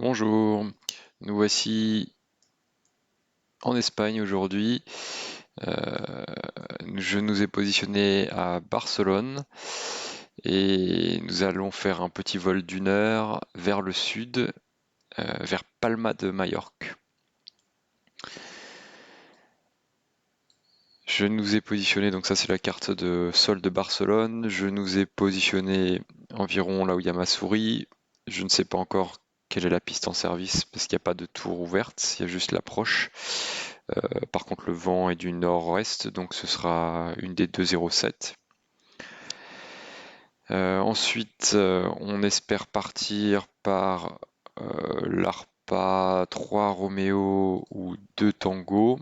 Bonjour, nous voici en Espagne aujourd'hui. Je nous ai positionné à Barcelone et nous allons faire un petit vol d'une heure vers le sud, vers Palma de Majorque. Je nous ai positionné, donc ça c'est la carte de sol de Barcelone. Je nous ai positionné environ là où il y a ma souris. Je ne sais pas encore quelle est la piste en service parce qu'il n'y a pas de tour ouverte, il y a juste l'approche. Par contre, le vent est du nord-ouest, donc ce sera une des 207. Ensuite, on espère partir par l'ARPA 3 Roméo ou 2 Tango.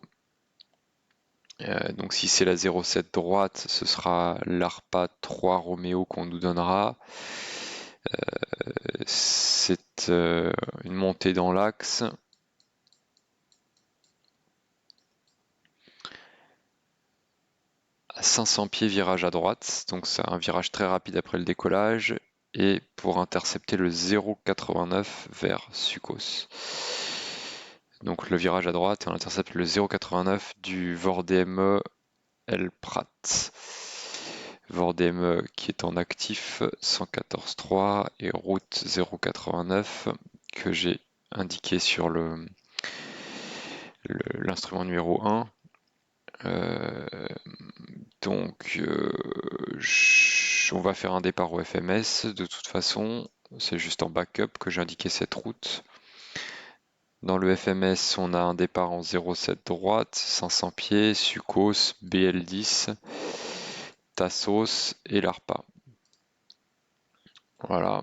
Donc si c'est la 07 droite, ce sera l'ARPA 3 Roméo qu'on nous donnera. C'est une montée dans l'axe. À 500 pieds, virage à droite, donc c'est un virage très rapide après le décollage, et pour intercepter le 0,89 vers Sucos. Donc le virage à droite, et on intercepte le 0,89 du Vordeme El Prat. Vordeme qui est en actif 114.3 et route 0,89 que j'ai indiqué sur l'instrument numéro 1. Donc on va faire un départ au FMS de toute façon, c'est juste en backup que j'ai indiqué cette route. Dans le FMS, on a un départ en 0,7 droite, 500 pieds, Sucos, BL10, Tassos et l'ARPA. Voilà,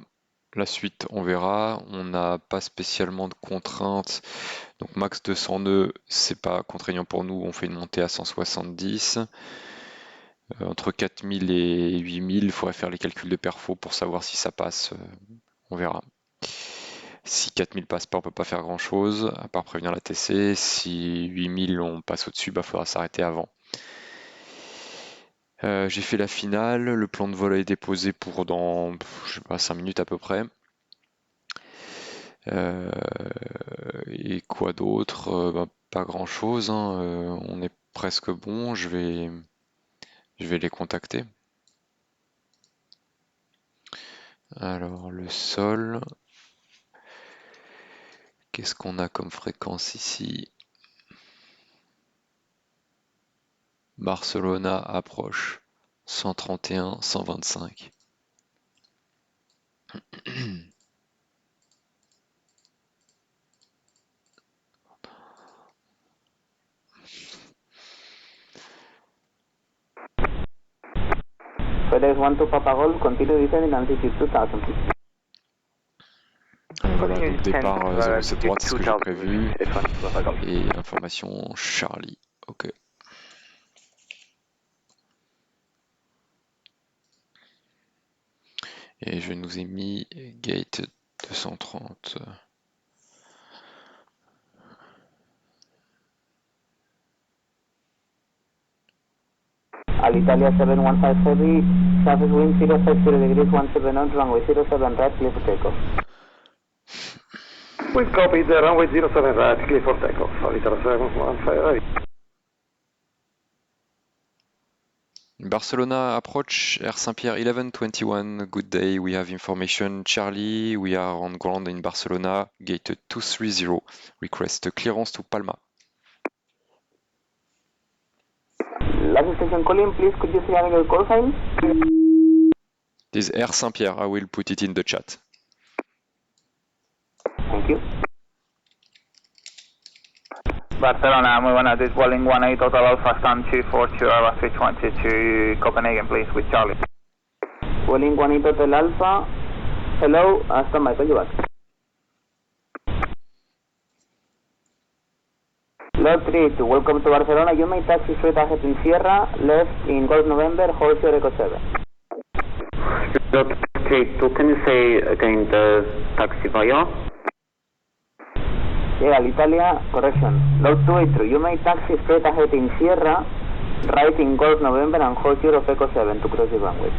la suite on verra, on n'a pas spécialement de contraintes, donc max 200 nœuds, c'est pas contraignant pour nous, on fait une montée à 170. Entre 4000 et 8000, il faudrait faire les calculs de perfo pour savoir si ça passe, on verra. Si 4000 passe pas, on peut pas faire grand chose, à part prévenir la TC. Si 8000 on passe au-dessus, il faudra s'arrêter avant. J'ai fait la finale, le plan de vol est déposé pour dans, je sais pas, 5 minutes à peu près. Et quoi d'autre? Pas grand chose, hein. On est presque bon, je vais les contacter. Alors le sol, qu'est-ce qu'on a comme fréquence ici? Barcelona approche 131, 125. FedEx 1 Papa Golf, continue descending altitude 2000 feet. Voilà, donc départ 07 droite, c'est ce que j'ai prévu. Et information Charlie. Ok. Et je nous ai mis gate 230. Alitalia 715 Heavy, surface wind 050 degrees 17 knots, runway 07 right, clear for takeoff. We copy the runway 07 right, clear for takeoff. Alitalia 715 Heavy. Barcelona approach, Air Saint-Pierre 1121, good day, we have information. Charlie, we are on ground in Barcelona, gate 230, request clearance to Palma. Last station calling, please could you say your call sign? This is Air Saint-Pierre, I will put it in the chat. Thank you. Barcelona, muy buenas, this is Welling 18 Total Alpha Stand 242 Airbus 320 to Copenhagen, please, with Charlie. Welling 18 Hotel Alpha, hello, stand by, call you back. Lot 32, welcome to Barcelona, you may taxi straight ahead in Sierra, left in Golf November, hold your Echo 7. Lot 32, can you say again the taxi via? Yeah, Alitalia, correction. Lot 283, you may taxi straight ahead in Sierra, right in Golf November and hold your Echo 7 to cross the runway.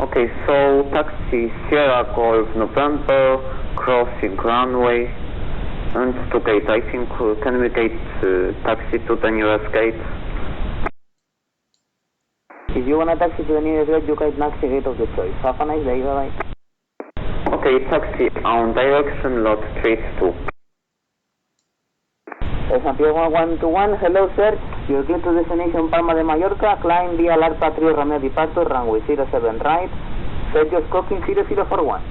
Okay, so taxi Sierra Golf November, crossing runway, and to gate. I think can we gate taxi to the nearest gate? If you wanna taxi to the nearest gate, you can taxi gate of the choice. Have a nice day, bye bye. Okay, taxi on direction lot 32. Santiago 121, hello sir. You're clear to destination Palma de Mallorca. Climb via Larpa 3 Romeo departure, runway 07 right. Set your scope in 0041.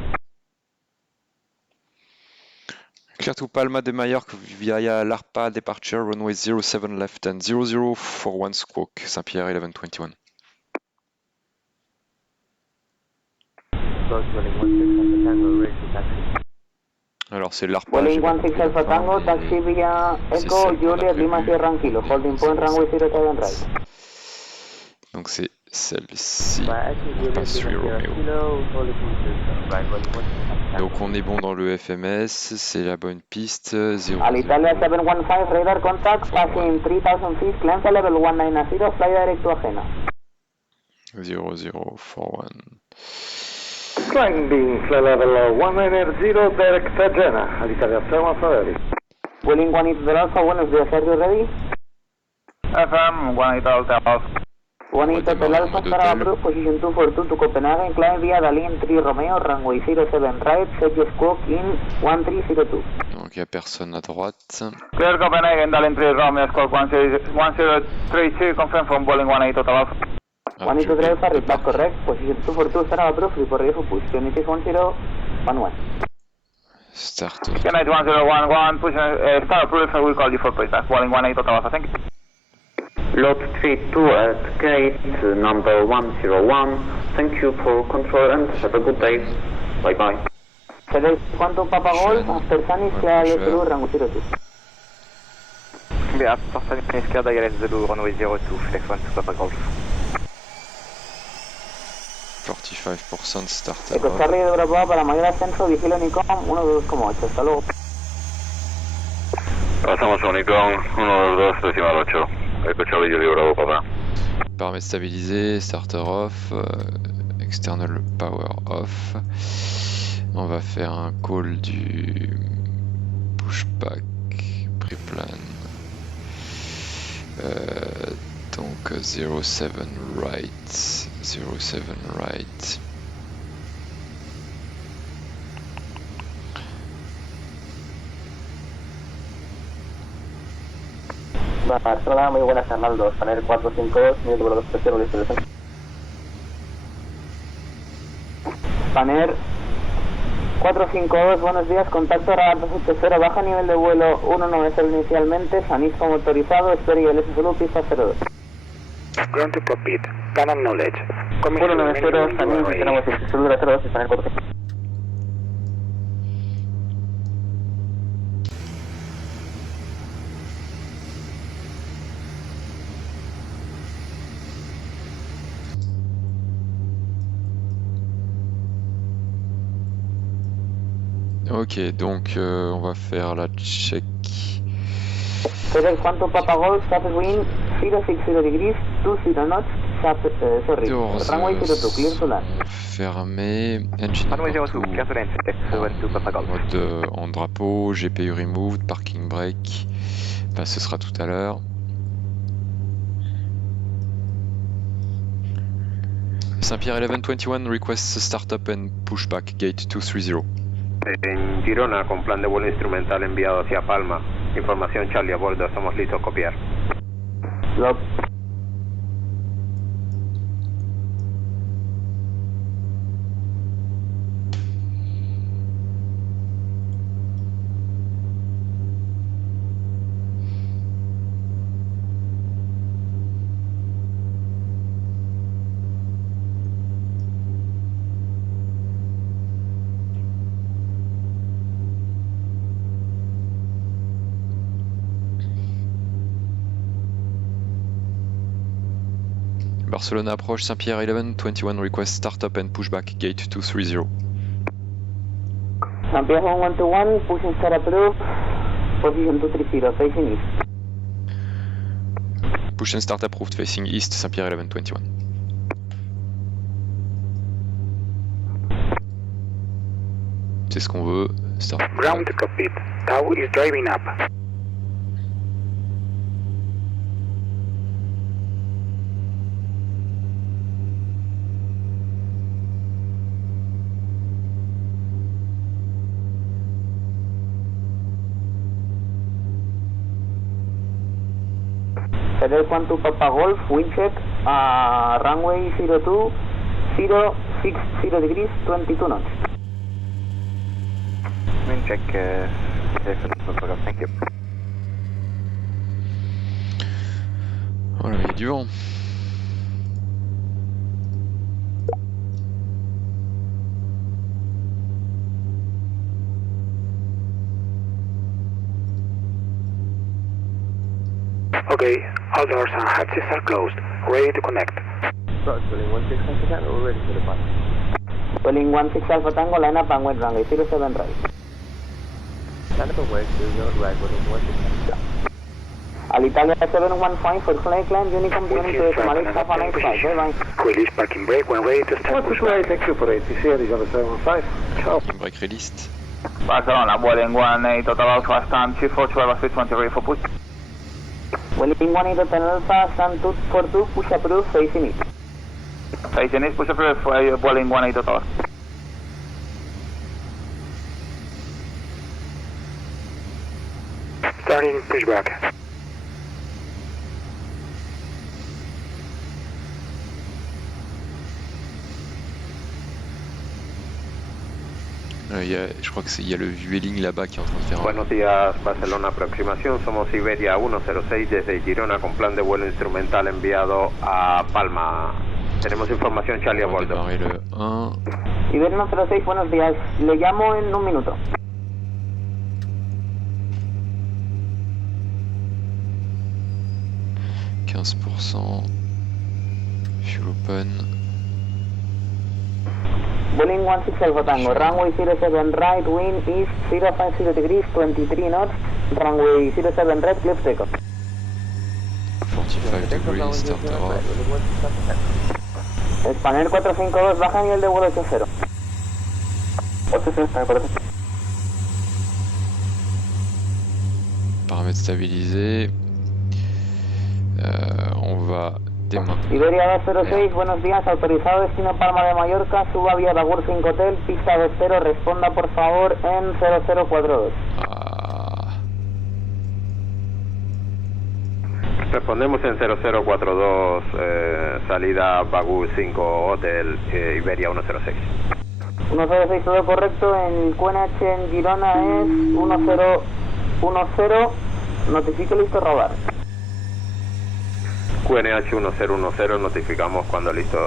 Clear to Palma de Mallorca via Larpa departure, runway 07 left and 0041 squawk, Saint-Pierre 1121. Alors c'est Larpa. Vueling 16 Alpha Tango, taxi via Echo, Juliet, Lima Sierra Tranquilo. Holding point runway 07 right. Donc c'est celle-ci. Pass 3 Romeo. Donc on est bon dans le FMS, c'est la bonne piste. 0. Alitalia 715, radar contact, passing 3000 feet, climb to level 190, fly direct to Agena. 0041. Climbing fly level 190, direct to Agena. Alitalia 715. Vueling 18 del Alpha, buenos días, are you ready? FM 18 Delta Alpha. 18 del Alpha, Star Approve, position 242 to Copenhagen, climb via Dalin 3 Romeo, runway 07 right, set your squawk in 1302. Donc il n'y a personne à droite. Clear Copenhagen, Dalin 3 Romeo, squawk 1032, confirm from Boeing 18 Total Alpha. 182 del Alpha, reply correct, position 242, Star Approve, report ready for push, 261011. Start. United 1011, push, Star Approved, we'll call you for payback. Boeing 18 Total Alpha, thank you. Lot 32 at gate number 101. Thank you for control and have a good day. Bye bye. Select Quantum Papa Golf, after Sunny, Sierra Zulu, runway 02. Yeah, after Sunny, Sierra Zulu, runway 02, flex 1 to Papa Golf. 45% start. Eco Charlie de Bravo para mayor ascenso, vigilo Nikon 122,8. Hasta luego. Pasamos a Unicom 122 decimal 8. Eco Charlie Julie Bravo, papa. Paramètres stabilisés, starter off, external power off. On va faire un call du pushback preplan. Donc 07 right, 07 right. Barcelona, muy buenas, Arnaldo. Panel 452, minuto vuelo 230, listo. Panel 452, buenos días, contacto radar 280, baja nivel de vuelo 190 inicialmente, Sanisco motorizado, espero el SSL, pista 02. Ground to cockpit. Canon knowledge. 190, Sanisco, tenemos el SSL 02, panel 452. Ok, donc on va faire la check. Select Quantum Papa Golf, surface wind 060 degrees, 20 knots, sorry, runway 02, clear to land. Fermé, engine Runway 02, partout. clear to land, flex 1 to Papa Golf. Mode en drapeau, GPU removed, parking brake. Enfin, ce sera tout à l'heure. Saint-Pierre 1121 requests startup and pushback gate 230. En Girona, con plan de vuelo instrumental enviado hacia Palma. Información Charlie a bordo, estamos listos a copiar. Log. Barcelona approche, Saint-Pierre 1121 request startup and pushback gate 230. Saint-Pierre 121, pushing start approved, position 230, facing east. Push and start approved facing east, Saint-Pierre 1121. écouter ce qu'on veut. Ground cockpit. Tau is driving up. Feder 1 to Papa Golf, wind check, runway 02, 060 degrees, 22 knots. Wind check, thank you. Voilà, il y a du vent. Okay, all doors and hatches are closed. Ready to connect. Welling 16 Alpha Tango, line up and went runway 07 right. Alitalia 715 for flight climb, Unicom turning to Somalis, have a nice flight, bye-bye. Release parking brake when ready to start pushback. Thank you for ATC, Arizona 715. Ciao. Break released. Barcelona, Boeing 18 total alpha stand 24 12 620 ready for push. Welling 18 Total Alpha, stand 242, push approved, facing it. Facing east, push approved, Boeing 18 total. Starting pushback. Je crois qu'il y a le Vueling là-bas qui est en train de faire Buenos días, Barcelona, aproximación. Somos Iberia 106 desde Girona con plan de vuelo instrumental enviado a Palma. Tenemos información Charlie a on va bordo. démarrer le 1. Iberno 06, buenos días. Le llamo en un minuto. %, fuel open. Welling 16 Alpha Tango, runway 07 right, wind east 050 degrees, 23 knots, runway 07 right, clear takeoff. 45 degrees, starter off. Spanair 452, baja nivel de vuelo 80. 80, parece. Paramètres stabilisés. On va démarrer. Iberia 206, buenos días, autorizado destino Palma de Mallorca, suba vía Bagur 5 Hotel, pista 20, responda por favor en 0042. Respondemos en 0042, salida Bagu 5 Hotel, Iberia 106. 106, todo correcto, en QNH en Girona es 1010, notifique listo rodar. QNH 1010, notificamos cuando listo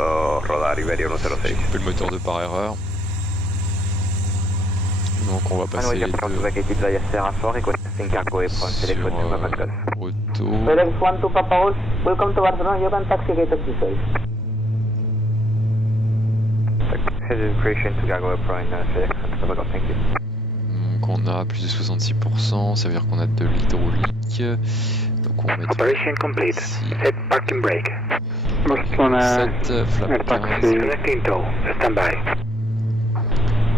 rodar, Iberia 106. Le moteur de par erreur. Donc on va passer les deux sur auto. FedEx 1 to Papa Golf, welcome to Barcelona, you can taxi gate 36. Headed creation to Gargoyle Prime, FedEx, thank you. Donc on a plus de 66%, ça veut dire qu'on a de l'hydraulique. Donc on va mettre Operation complete. Set parking brake. 7, flap 15. Connecting tow. Stand by.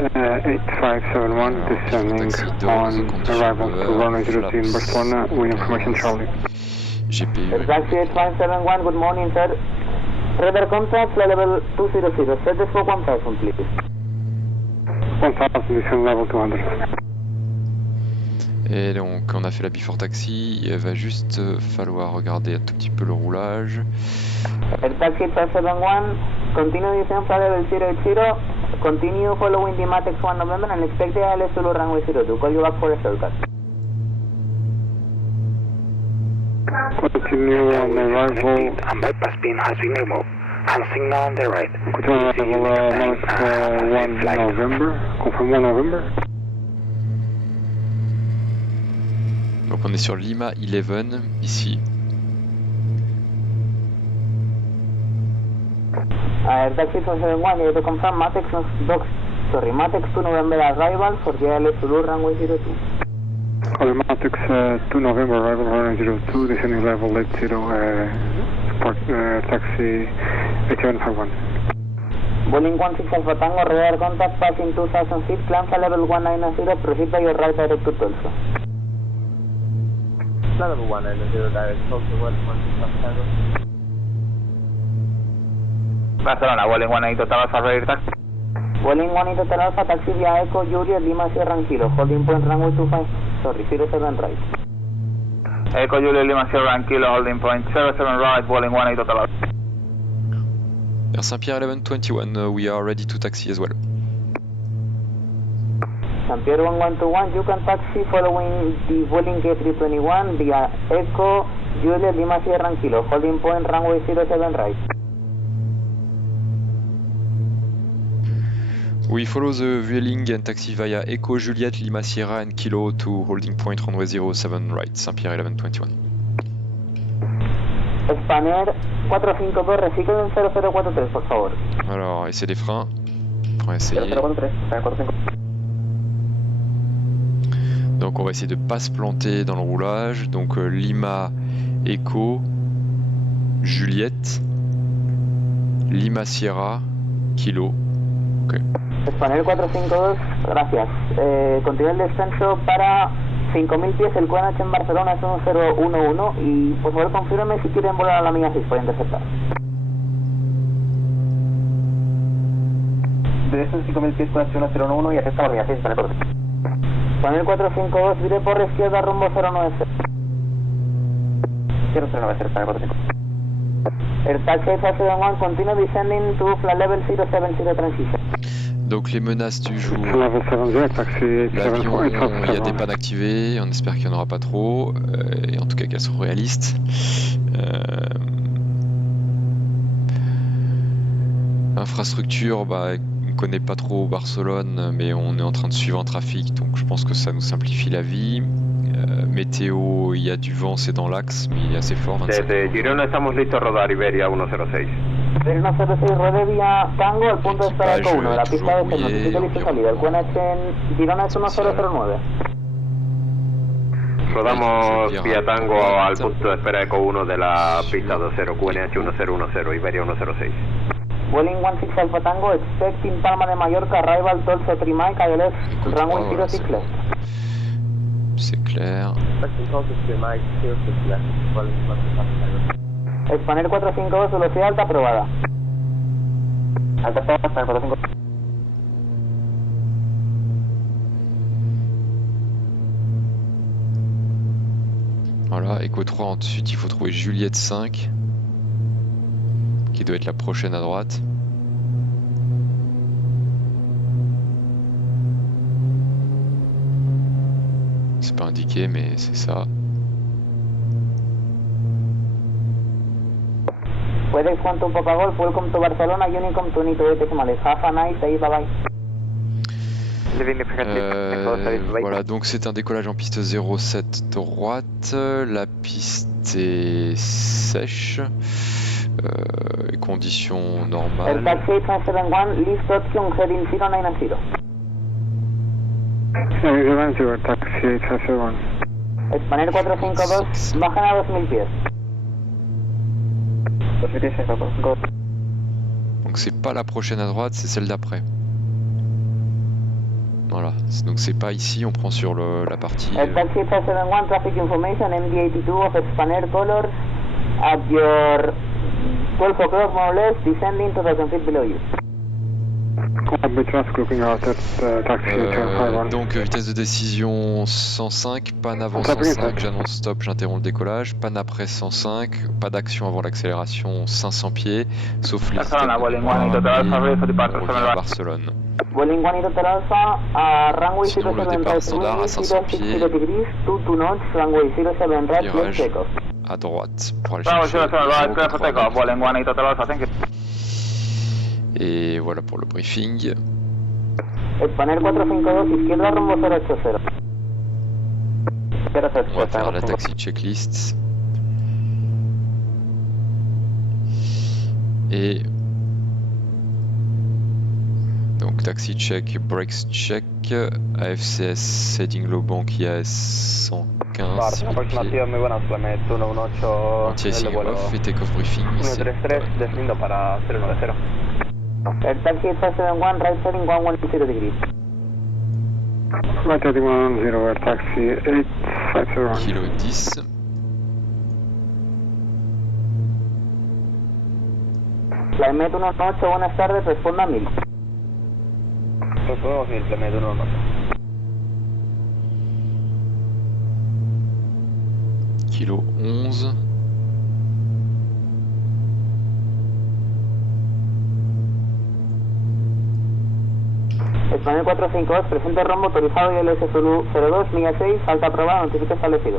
8571 descending on arrival to runway 02 in Barcelona with information Charlie. GPU. Taxi 8571, good morning sir. Radar contact, level 200, set the scope 1000 please. 1000 descend level 200. Et donc on a fait la before taxi, il va juste falloir regarder un tout petit peu le roulage. Taxi 571, continue descent flight level 080, continue following the Matex 1 November and expect the ILS Zulu runway 02, call you back for a shortcut. Continue on arrival. And bypass pin has been removed. And signal on the right. Continue on arrival 1 November, confirm 1 November. Donc on est sur Lima 11 ici. Taxi 571, you to confirm Matex 2 November arrival for the ILS Zulu runway 02. Matex 2 November arrival runway 02, descending level 80, taxi 8751. Vueling 16 Alpha Tango, radar contact passing 2000 feet, climb for level 190, proceed by your right direct to Tulsa. Level 190 direct, Tulsa, West 16 Alpha Tango. Barcelona, Vueling 180 Total Alpha, ready taxi. Vueling 1 Total Alpha, taxi via Echo, Juliet, Lima Sierra Kilo, holding point runway 07 right. Echo Juliet Lima Sierra Kilo, holding point 07 right, Vueling 180 Total Alpha. Air Saint-Pierre 1121, we are ready to taxi as well. Saint-Pierre 1121, you can taxi following the Vueling K321 via Echo, Juliet, Lima Sierra Kilo, holding point runway 07 right. We follow the Vueling and taxi via Echo, Juliet, Lima Sierra and Kilo to holding point runway 07 right, Saint-Pierre 1121. Spanair 452, reciclen 0043, por favor. Alors, essai des freins. On va essayer. 0043, 452. Donc on va essayer de pas se planter dans le roulage. Donc Lima, Echo, Juliette, Lima Sierra, Kilo. Ok. Spanair 452, gracias. Continúa el descenso para 5000 pies, el QNH en Barcelona es 1011 y por favor confírmeme si quieren volar a la milla 6 para interceptar. De esos 5000 pies, QNH 1011 y acepta la milla 6 para el corte. Spanair 452, vire por izquierda rumbo 090. 090 para el corte. El taxi FA71 continue descending to flight level 070 transition. Donc les menaces du jour, l'avion, il y a des pannes activées, on espère qu'il n'y en aura pas trop, et en tout cas qu'elles seront réalistes. Infrastructure, bah, on ne connaît pas trop Barcelone, mais on est en train de suivre un trafic, donc je pense que ça nous simplifie la vie. Météo, il y a du vent, c'est dans l'axe, mais il est assez fort. 25. Desde Girona estamos listos a rodar Iberia 106. El 106 ruede vía Tango al punto de espera Eco 1 de la pista de Cerno, necesito listo salida. El QNH en Girona es 1009. Rodamos vía Tango al punto de espera Eco 1 de la pista 20, QNH 1010, Iberia 106. Vueling 16 Alpha Tango, expecting Palma de Mallorca, arrival Tulsa 3 Mike, ILS, runway 06 left. C'est clair. Spanair 452, velocidad alta aprobada. Alta aprobada, Spanair 452. Voilà, Echo 3 ensuite, il faut trouver Juliette 5, qui doit être la prochaine à droite. C'est pas indiqué, mais c'est ça. Puedes Quantum Papa Golf, welcome to Barcelona, Unicom to Nito decimales. Have a nice day, bye bye. Voilà, donc c'est un décollage en piste 07 droite. La piste est sèche. Conditions normales. El taxi 871, lift option heading 090. Taxi 871. Spanair 452, bajan a 2000 pies. Donc c'est pas la prochaine à droite, c'est celle d'après. Voilà, donc c'est pas ici, on prend sur la partie... El taxi 871, traffic information, MD82 of Spanair colors at your 12 o'clock more or less, descending to 2000 feet below you. Donc vitesse de décision 105, panne avant 105, j'annonce stop, j'interromps le décollage, panne après 105, pas d'action avant l'accélération 500 pieds, sauf les Barcelona, Vueling 1 Total Alpha, ready for departure from à Barcelone. Vueling 1 Total Alpha, runway 07 Sinon, le départ standard à 500 pieds. 2 knots, runway 07 right, left take-off. À droite pour aller Bravo, chercher 07 right, clear for takeoff, Vueling 1 Total Alpha, thank you. Et voilà pour le briefing. Spanair 452, izquierda rumbo 080. On va faire la taxi checklist. Et donc taxi check, brakes check, AFCS heading low bank IAS 115. Aproximación muy buena, Flamet 118 Anti-ICU off et take off briefing. 133, descendiendo para 090. Air taxi 8571, right heading 110 degrees. Right heading 110, air taxi 8571. Kilo 10. Flymet 18, buenas tardes, responda a 1000. Respondemos 1000, Flymet 18. Kilo 11. Español 452, presente rombo autorizado ILS Zulu 02, milla 6, alta aprobada, notifica establecido.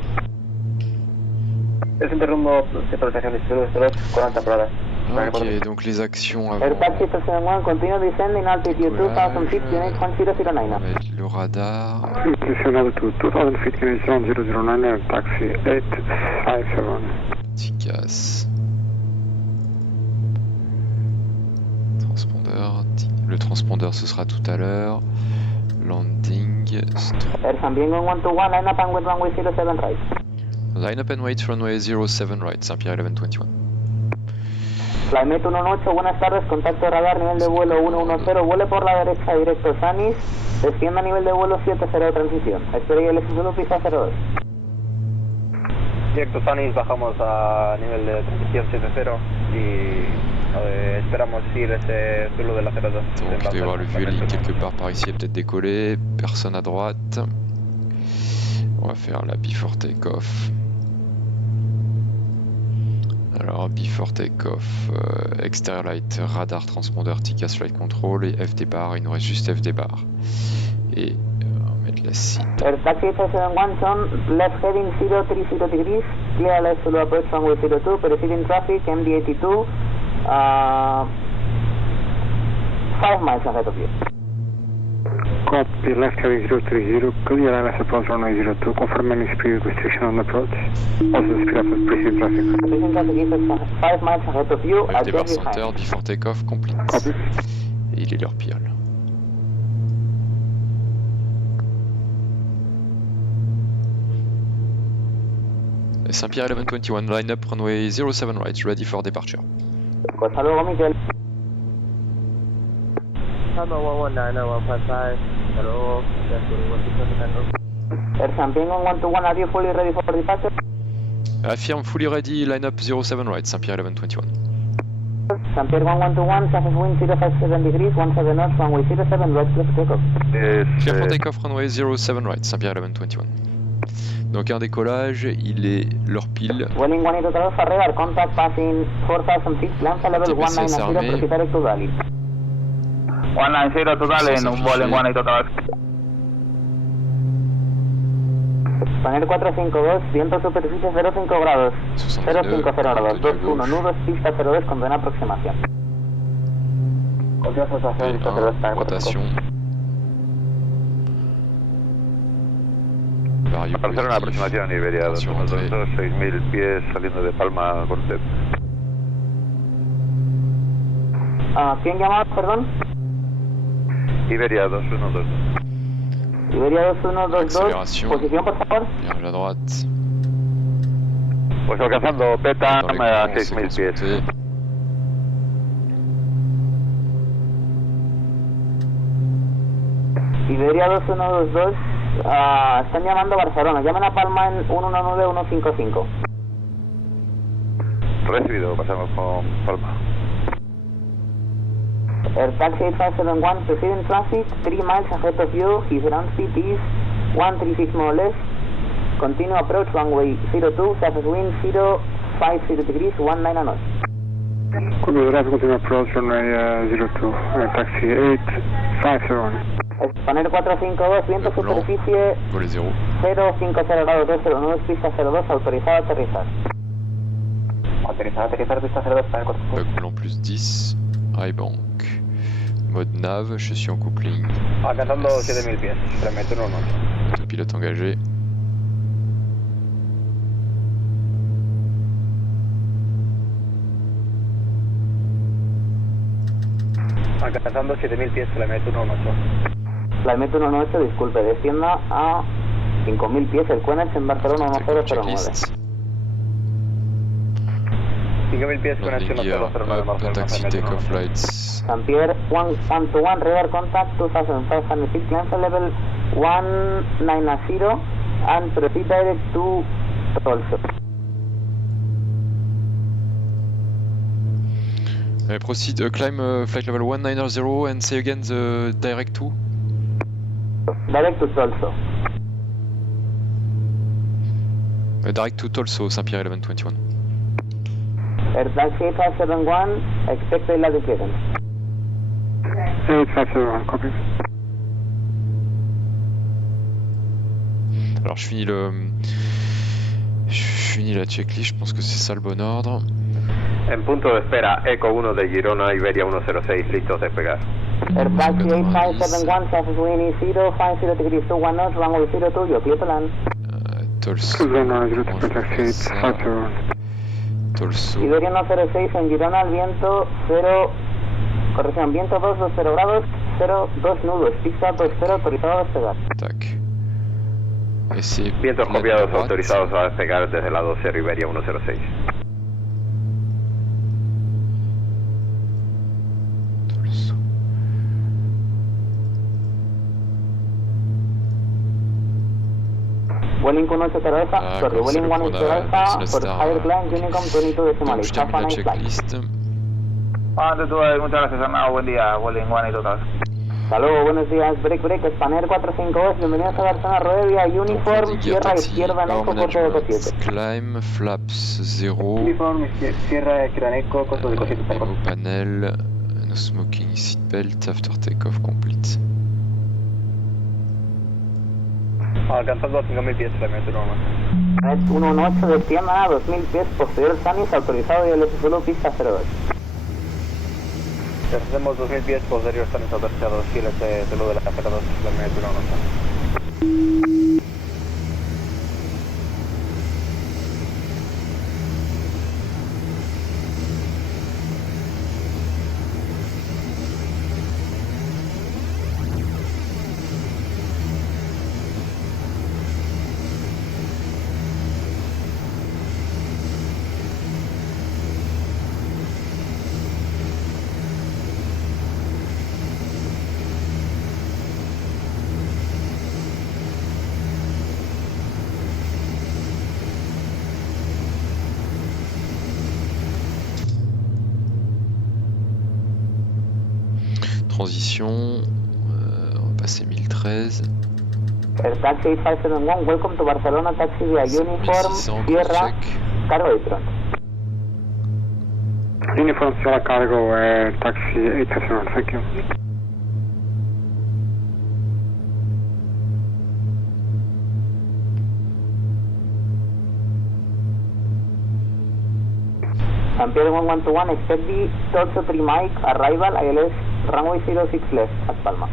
Presente rumbo de protección de Zulu 02 con alta aprobada. Ok, donc les actions avant. Air taxi 771, continue descending altitude 2000 feet, unit 1009. On va mettre le radar. Position altitude 2000 feet, unit 1009, air taxi 857. TICAS. Transpondeur. Le transpondeur ce sera tout à l'heure. Landing. Air San Diego 121, line up and wait runway 07 right. Line up and wait runway 07 right, Saint-Pierre 1121. Flymet 18, buenas tardes, contacto de radar, nivel de vuelo 110, vuele por la derecha directo Sanis, descienda a nivel de vuelo 70 de transición. Espero ILS Zulu pista 02. Directo Sanis, bajamos a nivel de transición 70 y esperamos ILS Zulu de la 02. Donc il doit y avoir le Vueling quelque part par ici, peut-être décoller, personne à droite. On va faire la before take-off. Alors before take-off, exterior light, radar, transpondeur, TICAS flight control et FD bar, il nous reste juste FD bar. Et on va mettre la seat. Air taxi 771, son left heading 030 degrees, clear LS Zulu approach runway 02, preceding traffic MD82, 5 miles ahead of you. Copy, left heading 030, clear LS approach runway 02, confirm any speed restriction on approach. Also speed up with preceding traffic. Preceding traffic is 5 miles ahead of you, FD bar adjust your center, time. before take-off complete. Copy. Et il est leur pial. Saint-Pierre 1121, line up runway 07 right, ready for departure. Hasta luego, Miquel. Air San Diego 121, are you fully ready for departure? Affirme fully ready, line up 07 right, Saint-Pierre 1121. San Pierre 1121, surface wind 057 degrees, 17 knots, runway 07, right, clear for takeoff. Clear for takeoff, runway 07 right, Saint-Pierre 1121. Donc un décollage, il est leur pile. Welling 180 for radar, contact passing 4000 feet, lanza level TPC 190, proceed direct to Dali. 190 to Dali, un Boeing 180. Spanair 452, viento superficie 05 grados, 050 grados, 21 nudos, pista 02 con buena aproximación. Rotation. Para hacer una aproximación Iberia 212, 6000 pies saliendo de Palma con usted. ¿Quién llamaba, perdón? Iberia 212. Iberia 2122, posición por favor. Virage à droite. Pues alcanzando PETA a 6000 pies. Iberia 2122, están llamando a Barcelona, llamen a Palma en 119155. Recibido, pasamos con Palma. Air taxi 8571, preceding traffic, 3 miles ahead of you, his ground speed is 136 more or less. Continue approach runway 02, surface wind 050 degrees, 19 knots. Copy, drive continue approach runway 02, air taxi 857. Spanair 452, viento superficie Volet 0. 050 grados, 209, pista 02, autorizado a aterrizar. Autorizado a aterrizar, pista 02, Spanair 452. Bug blanc plus 10. High bank. Mode nav, je suis en coupling. Alcanzando 7000 pies, Flymet 18. Autopilote engagé. Alcanzando 7000 pies, Flymet 18. Flymet 18, disculpe, descienda a 5000 pies, el Quenech en Barcelona 1009. Checklist. 5000 pies, conexión Landing gear Hotel 09 up, Barcelona. taxi takeoff lights. Saint-Pierre 121, radar contact 2500 feet, climb level 190 and proceed direct to Tolso. Proceed, climb flight level 190 and say again the direct to? Direct to Tolso. Direct to Tolso, Saint-Pierre 1121. Air taxi 8571, expect the latitude clearance. 8571, copy. Alors je finis la checklist, je pense que c'est ça le bon ordre. En punto de espera, Eco 1 de Girona, Iberia 106, listos despegar. Air taxi 8571, surface wind 050 degrees 21 knots, runway 02, you're clear to land. Tolso. Tolso. Iberia 106 en Girona, el viento 0, corrección, viento 220 grados, 02 nudos, pista 20, autorizado a despegar. Tac. Et c'est Vientos copiados autorizados a despegar desde la 20 Iberia 106. Tolso. Vueling 18 Alpha, Ah, sorry, comme c'est Vueling le 1 point Alpha, c'est la for star. higher climb, Unicom 22 decimal, Donc je have a termine la nice flight. checklist. 122, muchas gracias Arnau, buen día, Vueling 1 y total. Hasta luego, buenos días, break, Spanair 45 bienvenidos a Barcelona, Rodeo vía Uniform, Landing gear tierra taxi, izquierda, power Neco, corte de management, 7. climb, flaps 0, Uniform, Sierra, Eco, costo de cosito. aero panel, no smoking seatbelt after takeoff complete. Alcanzando a 5000 pies, la metrónoma. Red 118 descienda a 2000 pies, posterior Sanis, autorizado y el suelo pista 02. Hacemos 2000 pies, posterior están autorizados, giles de lo de la carrera 2, la metrónoma. Transition, on va passer 1013. Air taxi 8571, welcome to Barcelona, taxi vía Uniform, 1600, Sierra, check. cargo de Tron. Uniform Sierra Cargo, taxi 851, thank you. Saint-Pierre 1121, expect the Tolso 3 Mike, arrival, ILS, runway 06 left, at Palma.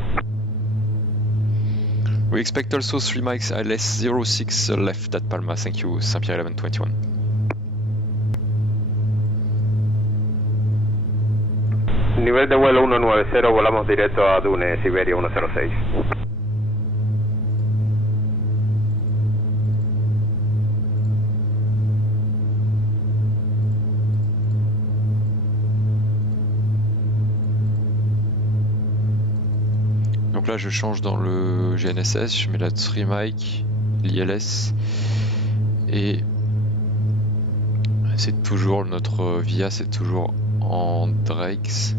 We expect also 3 mics ILS 06 left at Palma, thank you, Saint-Pierre 1121. Nivel de vuelo 190, volamos directo a Dunes, Iberia 106. Donc là je change dans le GNSS, je mets la 3 mic, l'ILS et c'est toujours notre VIA, c'est toujours en Drakes.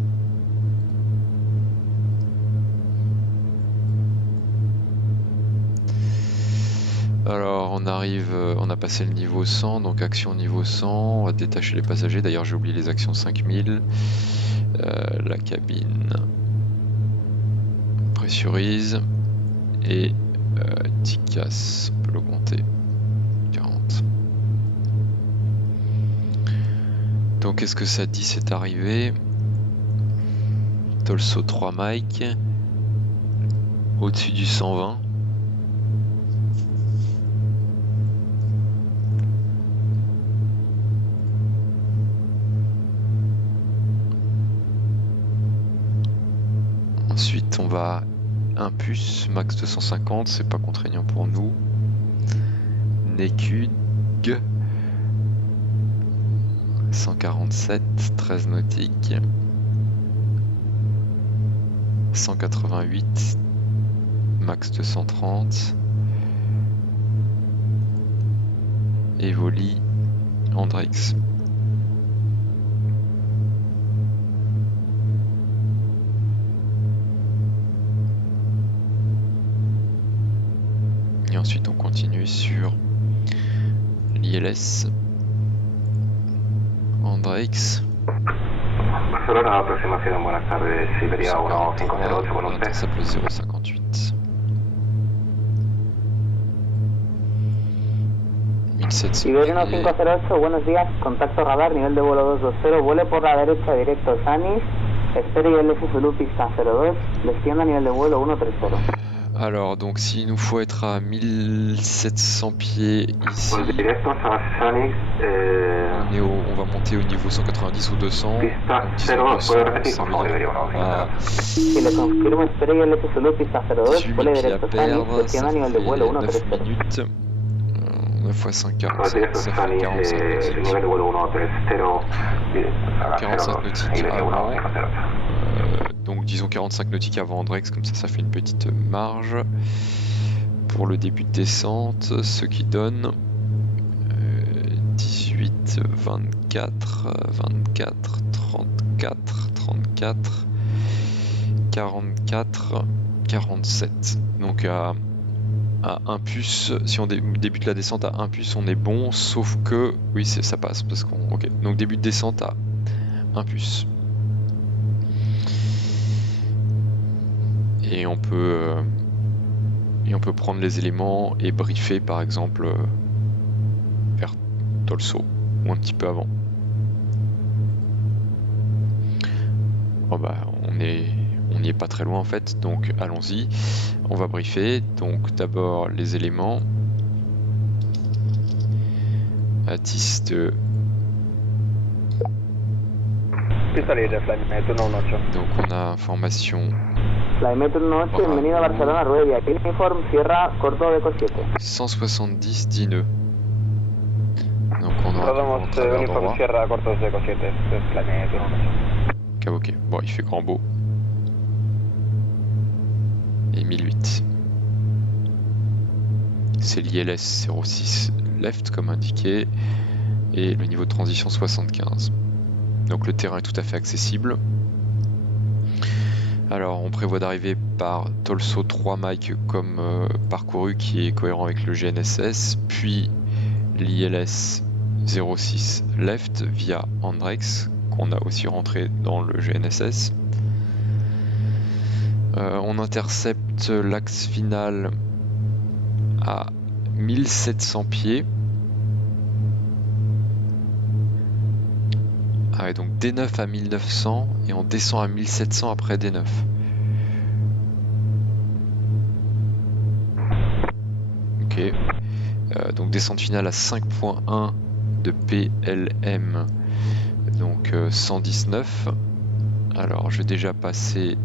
Alors on arrive, on a passé le niveau 100, donc action niveau 100, on va détacher les passagers, d'ailleurs j'ai oublié les actions 5000, la cabine pressurise et TICAS, on peut l'augmenter, 40. Donc qu'est-ce que ça dit, c'est arrivé, Tolso 3 mic, au-dessus du 120. Ensuite on va un puce, max 250, c'est pas contraignant pour nous. Nekug. 147, 13 nautiques. 188, max 230. Evoli, Andrex. Et ensuite on continue sur l'ILS, Andrex. Barcelona, aproximación, buenas tardes, Siberia 1508 con on usted. intercepte le 058. 1700 Siberia pieds. 1508, buenos días, contacto radar, nivel de vuelo 220, vuele por la derecha directo Sanis, espere ILS Zulu pista 02, descienda a nivel de vuelo 130. Alors, donc s'il nous faut être à 1700 pieds ici, Directo a Sanis, on va monter au niveau 190 ou 200. pista Donc, disons 02, 200, puede repetir, ça por veut favor, dire Iberia qu'on va 1508. Si le confirmo, espere ILS Zulu pista 02, 18 vuele 000 pieds à directo Sanis, perdre, descienda ça a nivel de vuelo fait 9 130. minutes. 9 x 5, 47, Directo ça fait Sanis, 45 nautiques. nivel de vuelo 130, 45 nautiques Iberia avant. 1508. Donc disons 45 nautiques avant Andrex, comme ça fait une petite marge pour le début de descente, ce qui donne 18, 24, 24, 34, 34, 44, 47. Donc à 1 puce, si on débute la descente à 1 puce, on est bon, sauf que, oui ça passe, parce qu'on... Ok, donc début de descente à 1 puce. Et on peut prendre les éléments et briefer par exemple vers Tolso ou un petit peu avant. Oh bah on n'y est pas très loin en fait, donc allons-y. On va briefer, donc d'abord les éléments. Atis de... Pista libre, Flight 118. Donc on a information Flight 118, bienvenido a Barcelona, Ruedia, Uniform, Sierra, corto de 7. 170 10 nœuds. Donc on aura Rodamos en travers Uniform droit. Sierra, cortos de 7, Flight 118. Ok, bon il fait grand beau. Et 1008. C'est l'ILS 06 left comme indiqué. Et le niveau de transition 75. Donc le terrain est tout à fait accessible. Alors on prévoit d'arriver par Tolso 3 Mike comme parcouru qui est cohérent avec le GNSS, puis l'ILS 06 left via Andrex qu'on a aussi rentré dans le GNSS. On intercepte l'axe final à 1700 pieds. Ah ouais, donc D9 à 1900 et on descend à 1700 après D9. Ok. Donc descente finale à 5.1 de PLM. Donc 119. Alors je vais déjà passer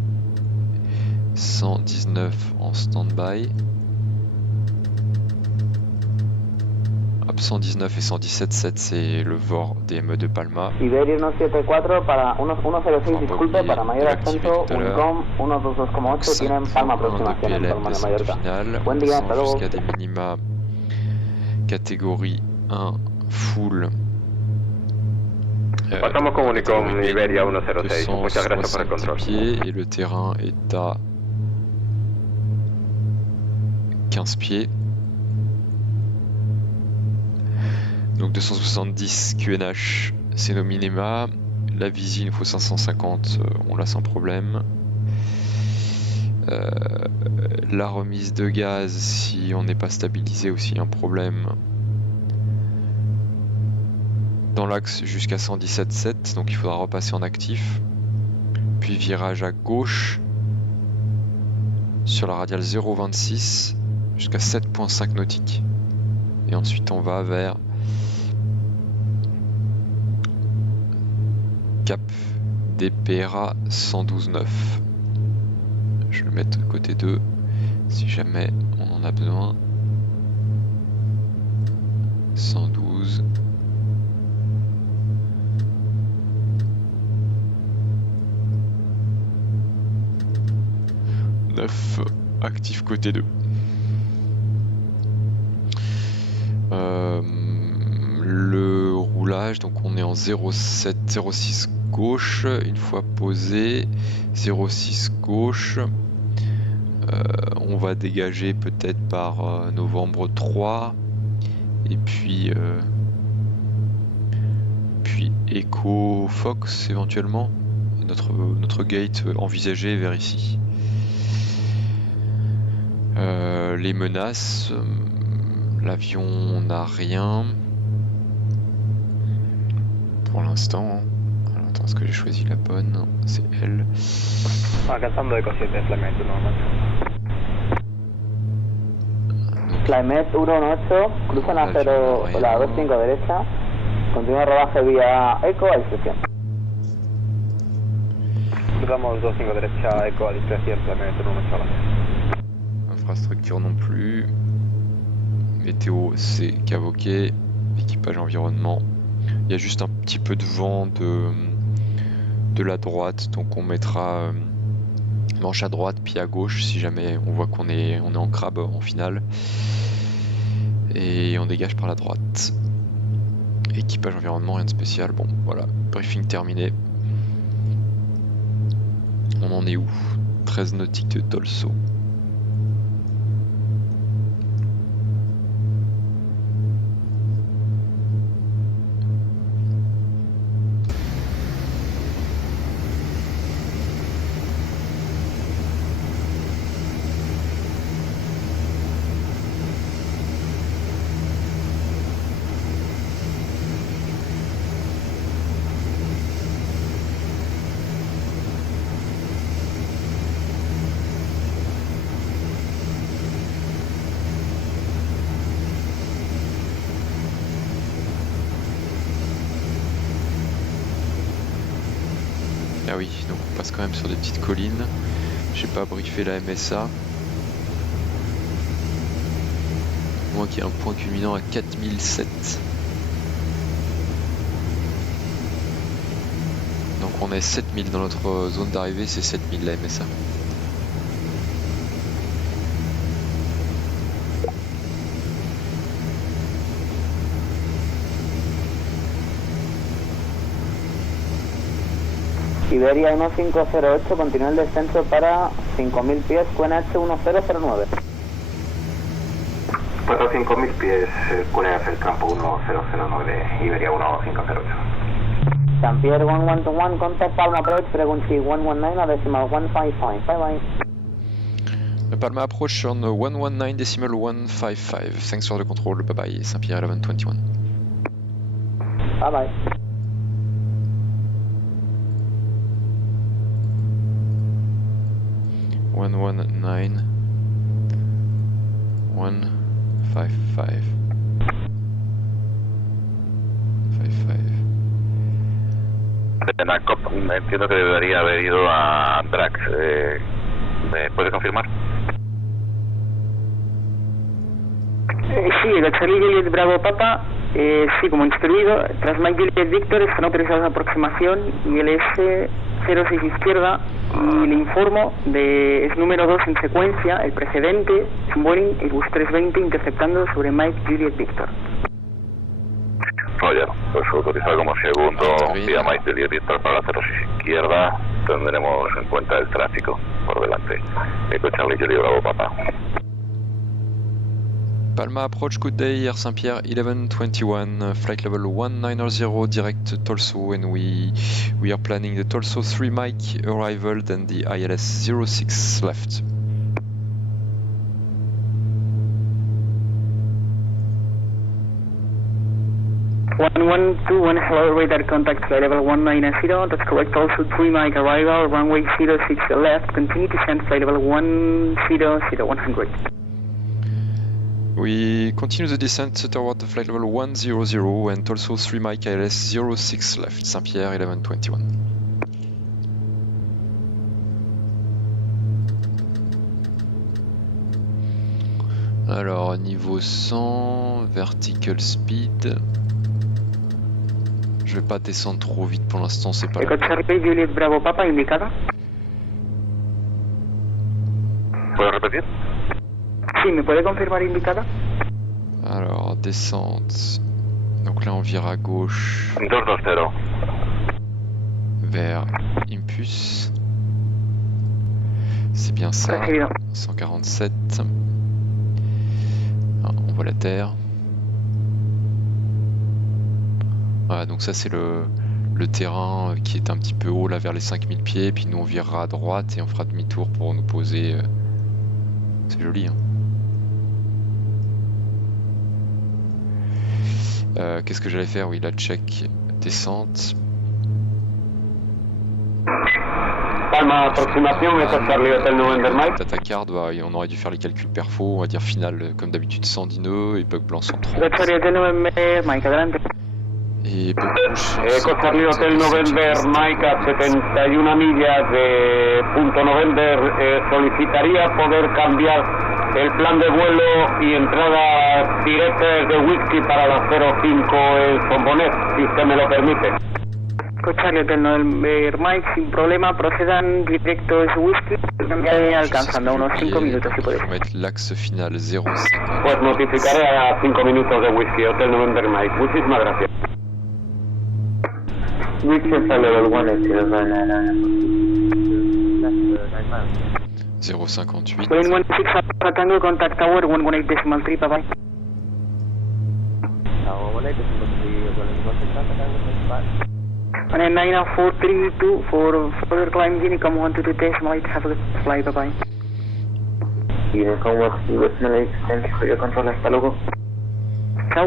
119 en stand-by. 119 et 117.7 c'est le VOR DME de Palma. Iberia 174 para 106, disculpe, para mayor ascenso, Unicom 122,8 tienen Palma aproximación en Palma de Mallorca. Buen día, hasta luego. Jusqu'à des minima catégorie 1 full. Pasamos con Unicom Iberia 106. Muchas gracias por el control. Pieds et le terrain est à 15 pieds. Donc 270 QNH, c'est nos minima. La visée, il nous faut 550, on l'a sans problème. La remise de gaz, si on n'est pas stabilisé, aussi un problème. Dans l'axe jusqu'à 117.7, donc il faudra repasser en actif. Puis virage à gauche sur la radiale 0,26 jusqu'à 7,5 nautiques. Et ensuite on va vers Cap DPRA 112.9. Je vais le mettre côté 2 si jamais on en a besoin. 112. 9 actif côté 2. Le roulage, donc on est en 0,7, 0,6 gauche, une fois posé, 0,6 gauche. On va dégager peut-être par novembre 3 et puis Echo Fox éventuellement, notre gate envisagé vers ici. Les menaces, l'avion n'a rien pour l'instant. Alors, attends, est-ce que j'ai choisi la bonne? C'est elle. Alcanzando Eco 7, Flight 1. Flight 18, cruzan a 0, la 25 derecha, continúa rodaje vía Eco a discreción. Cruzamos 25 derecha, Eco a discreción, Flight 1 a la vez. Infrastructure non plus. Météo c'est Cavoquet. Équipage environnement. Il y a juste un petit peu de vent de la droite, donc on mettra manche à droite puis à gauche si jamais on voit qu'on est en crabe en finale. Et on dégage par la droite. Équipage environnement, rien de spécial. Bon voilà, briefing terminé. On en est où? 13 nautiques de Tolso. Ah oui, donc on passe quand même sur des petites collines. J'ai pas briefé la MSA. Moi qui ai un point culminant à 4007. Donc on est 7000 dans notre zone d'arrivée, c'est 7000 la MSA. Iberia 1508, continúa el descenso para 5000 pies, QNH 1009. Puerto 5000 pies, QNH el campo 1009, Iberia 1508. St. Pierre 1121, contact Palma approach, frequency 119 a decimal 155, bye bye. Palma approach on 119 decimal 155, thanks for the control, bye bye, St. Pierre 1121. Bye bye. One 119 155 Nacop, entiendo que debería haber ido a Drax. ¿Me puede confirmar? Sí, el Charlie Juliet Bravo Papa, sí, como instruido, tras Mike Juliet Victor están autorizados a aproximación y el S06 izquierda, y le informo de es número 2 en secuencia, el precedente es un Boeing Airbus 320 interceptando sobre Mike Juliet Victor. Roger, pues autorizado como segundo vía Mike Juliet Victor para la 06 izquierda, tendremos en cuenta el tráfico por delante. Eco Charlie Juliet Bravo Papa. Palma approach, good day, Air Saint-Pierre 1121, flight level 1900 direct Tolso, and we are planning the Tolso 3 Mike arrival, then the ILS 06 left. One 121, hello, radar contact flight level 190, that's correct, also 3 Mike arrival, runway 06 left, continue to send flight level 100, We continue the descent toward the flight level 100 and also 3 Mike ILS 06 left, Saint-Pierre 1121. Alors, niveau 100, vertical speed. Je vais pas descendre trop vite pour l'instant, c'est pas Eco Charlie Juliet Bravo Papa indicada. 10. Sí, ¿me puede confirmar indicada? Alors, descente. Donc là, on vire à gauche 220. vers Impus. C'est bien ça. Recibido. 147. Ah, on voit la Terre. Voilà, donc ça c'est le terrain qui est un petit peu haut là vers les 5000 pieds. Puis nous on virera à droite et on fera demi-tour pour nous poser. C'est joli, hein. Qu'est-ce que j'allais faire? Oui, la check descente. Palma, aproximación, esta es Charlie Hotel November Mike. Tata Card, on aurait dû faire les calculs perfo, on va dire final comme d'habitude 110 nœuds et bug blanc 130. Charlie Hotel November Mike, adelante. Et bug rouge. Eco Charlie Hotel November Mike a 71 millas de punto November. Solicitaría poder cambiar el plan de vuelo y entrada directa desde Whisky para la 05 en Sombonet, si usted me lo permite. Charlie Hotel November Mike, sin problema, procedan directos Whisky, ya alcanzando unos 5 minutos si puede. On va mettre l'axe final 0,5. Pues notificaré a 5 minutos de Whisky, Hotel November Mike. Muchísimas gracias. Whisky está level 1 at 0,58. Wayne 16 Alpha Tango, contact tower 118.3, bye bye. On a 90432 for further climb Unicom 122.8, have a good flight, bye bye. Unicom 122.8, thank you for your control, hasta luego. Ciao.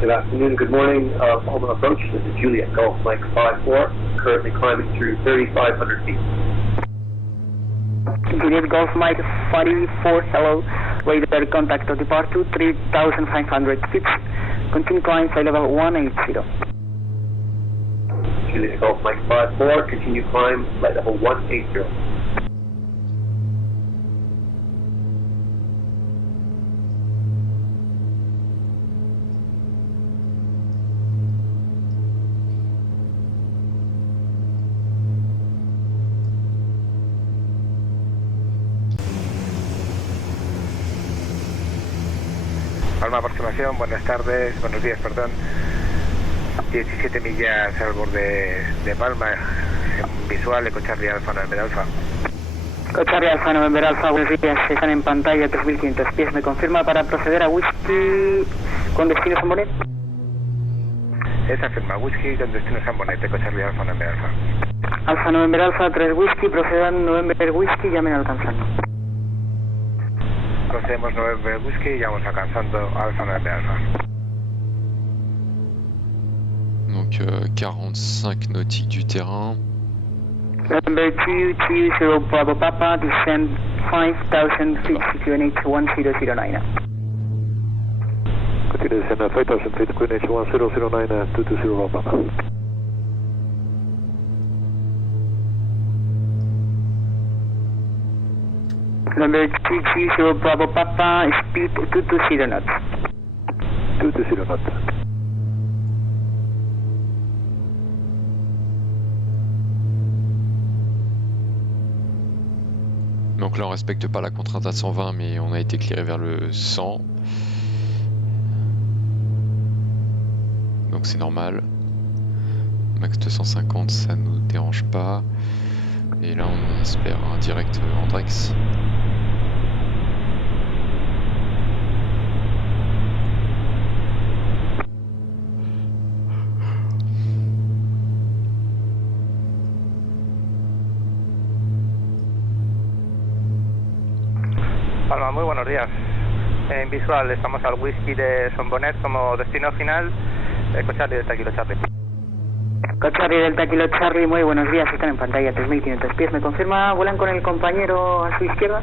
Good afternoon, good morning. Palma approach, this is Juliet Golf Mike 54, currently climbing through 3,500 feet. Juliet Golf Mike 44, hello. Radar contact to depart to 3,500 feet. Continue climb flight level 180. Juliet Golf Mike 54, continue climb flight level 180. Palma aproximación, buenas tardes, buenos días, perdón. 17 millas al borde de Palma, en visual, Eco Charlie Alfa November Alfa. Eco Charlie Alfa November Alfa, buenos días, están en pantalla 3.500 pies. ¿Me confirma para proceder a Whisky con destino San Bonet? Esa firma, Whisky con destino San Bonet, Eco Charlie Alfa November Alfa. Alfa November Alfa 3 Whisky, procedan November Whisky, llamen alcanzando. Procedemos November Whisky y ya vamos alcanzando Alfa November Alfa. Donc 45 nautiques du terrain. November 220 Bravo Papa, descend 5,000 feet, QNH 1009. Continue descend 5,000 feet, QNH 1009, 220 Bravo Papa. Number 220 Bravo Papa, speed 220 knots. 220 knots. Donc là on respecte pas la contrainte à 120 mais on a été éclairé vers le 100. Donc c'est normal. Max 250 ça nous dérange pas. Et là on espère un direct Andrex. Palma, muy buenos días. En visual estamos al Whisky de Son Bonet como destino final, Eco Charlie Delta Kilo Charlie. Eco Charlie Delta Kilo Charlie, muy buenos días, están en pantalla 3.500 pies. ¿Me confirma, vuelan con el compañero a su izquierda?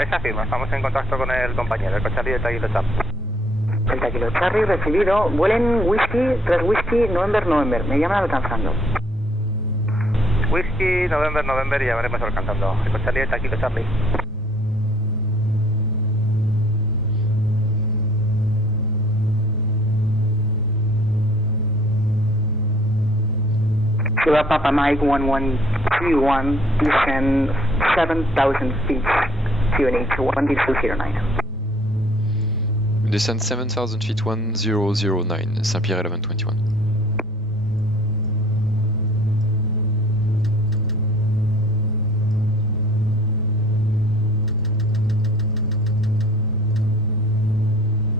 Esa firma, estamos en contacto con el compañero, Eco Charlie Delta Kilo Charlie. Delta Kilo Charlie, recibido. Vuelen Whisky, 3 Whisky, November. Me llaman alcanzando. Whisky, November y ya veremos alcanzando. Eco Charlie Delta Kilo Charlie. Sierra Papa Mike 1121, descend 7,000 feet, QNH 1009. Descend 7,000 feet 1009, Saint-Pierre 1121.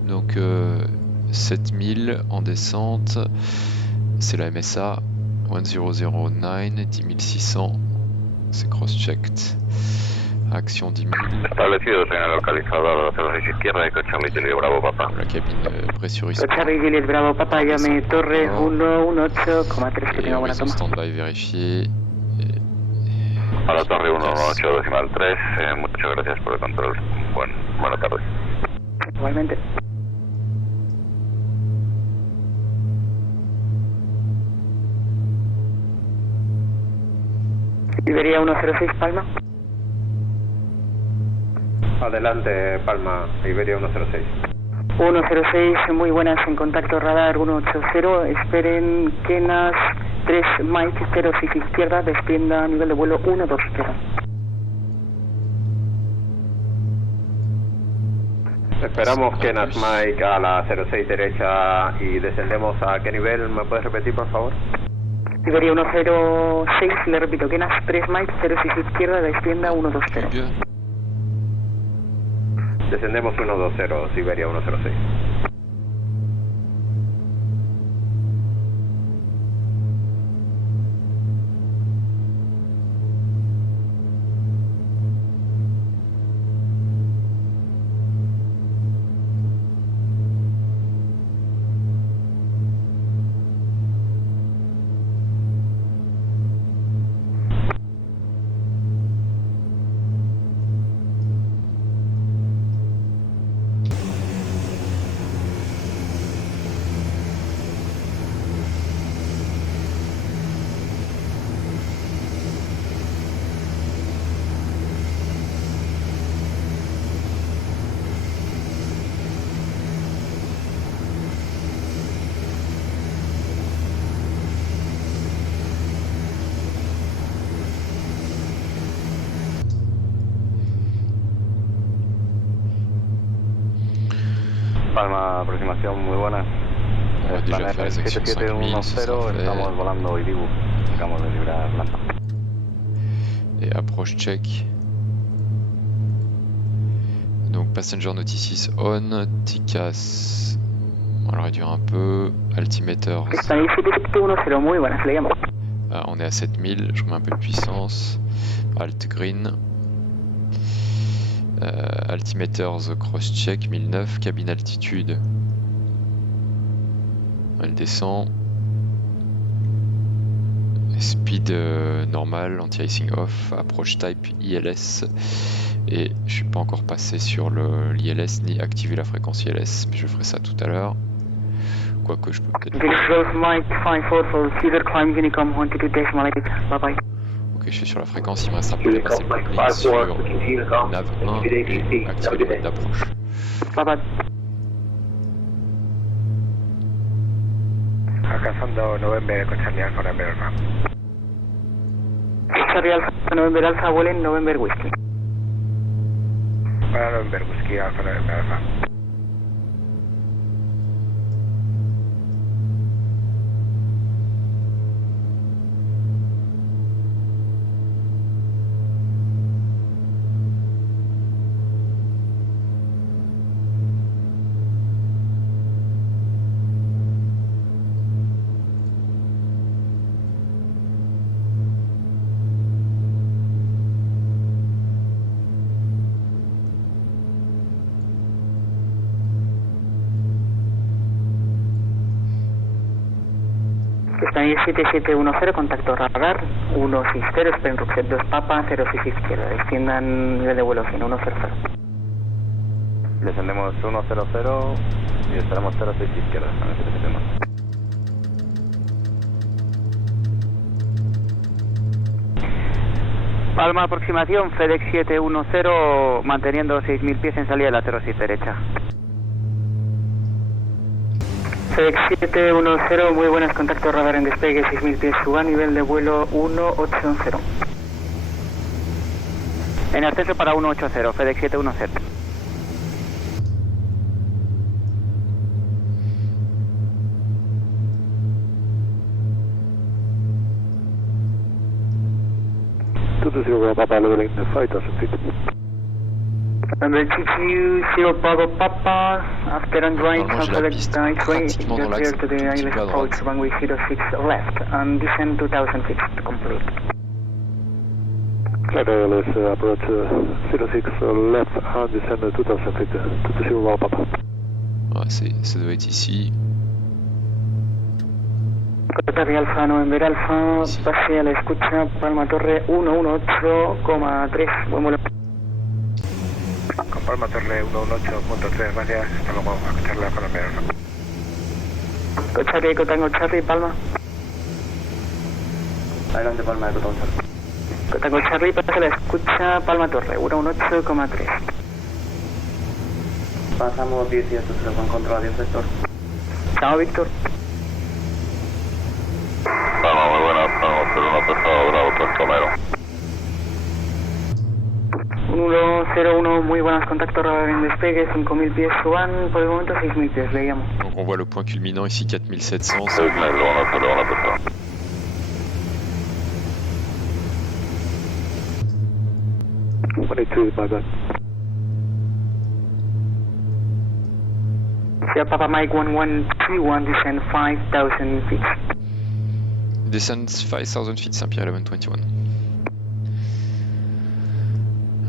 Donc 7000 en descente, c'est la MSA 1009, 10600, c'est cross-checked, action 10 000. Establecidos en el localizador 06 izquierda, Eco Charlie Juliet Bravo Papa. La cabine pressurisée. Charlie Juliet Bravo Papa, llame Torre 118,3, que tenga buena toma. Stand-by vérifié. A la Torre 118,3, muchas gracias por el control. Buenas tardes. Igualmente. Iberia 106, Palma. Adelante, Palma, Iberia 106. 106, muy buenas, en contacto radar 180, esperen Kenas 3 Mike 06 izquierda, descienda a nivel de vuelo 120. Esperamos Kenas Mike a la 06 derecha y descendemos a qué nivel, ¿me puedes repetir por favor? Iberia 106, le repito, Kenas 3 Mike 06 izquierda, descienda 120. Descendemos 120, Siberia 106. Palma, aproximación muy buena. Planet 7710, estamos volando Idibu. Acabamos de librar Atlanta. Et approche check. Donc passenger notices on, TCAS, on va le réduire un peu, altimeter. Español 7710, muy buenas, le llamo. On est à 7000, je remets un peu de puissance. Alt green. Altimeters cross-check 1009, cabine altitude. Elle descend. Speed normal, anti-icing off, approach type ILS. Et je suis pas encore passé sur l'ILS ni activer la fréquence ILS, mais je ferai ça tout à l'heure. Quoique je peux peut-être. Bye bye. Ok, je suis sur la fréquence, il me reste un peu de passer le coupling sur nav 1 et activer le mode d'approche. Alcanzando November con Charlie Alfa November Alfa. Charlie Alfa November Alfa, vuelen November Whiskey. Para November Whiskey Alfa November Alfa. Español 7710, contacto radar 160, esperen Ruxet 2 Papa 06 izquierda, desciendan nivel de vuelo 100, 100. Descendemos 100 y estaremos 06 izquierda, Español 7710. Palma, aproximación, FedEx 710, manteniendo 6000 pies en salida de la 06 derecha. FedEx 710, muy buenas, contacto radar en despegue, 6000 pies, suba, nivel de vuelo 180. En ascenso para 180, FedEx 710. Papa, leveling 5000 feet. Under GTU 0 Bravo Papa, after undrain, cancel the right-way, you're clear to the ILS approach, runway 06 left, and descend 2000 feet to complete. Clear ILS approach 06 left, and descend 2000 feet to 0 Bravo Papa. Ouais, ça doit être ici. Qatar Alfa, November Alfa, pase a la escucha, Palma Torre 118,3, buen vuelo. Con Palma Torre 118.3, gracias, hasta luego, a escuchar la Palma Alfa. Cochari, Cotango Charlie, Palma. Adelante, Palma de Cotango Charlie. Cotango Charlie, pase a la escucha, Palma Torre 118,3. Pasamos 18, se lo controla 10 Víctor. Chao, Víctor. Palma, muy buena, estamos en una pesada, bravo, Tostomero. 101, muy buenas, contacto radar en despegue, 5000 pies, suban, por el momento 6000 pies, le llamo. Donc on voit le point culminant ici, 4700. Sí, me lo van a pesar. Sierra Papa Mike 1131, descend 5000 feet. Descend 5000 feet, Saint-Pierre 1121.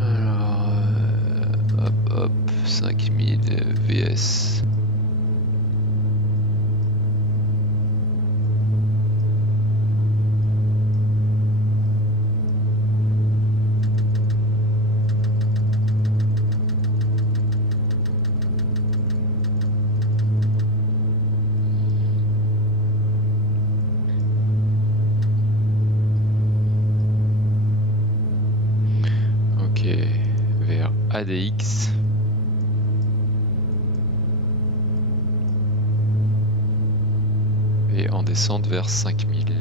Alors, hop, 5000 VS. Vers ADX. Et en descente vers 5000.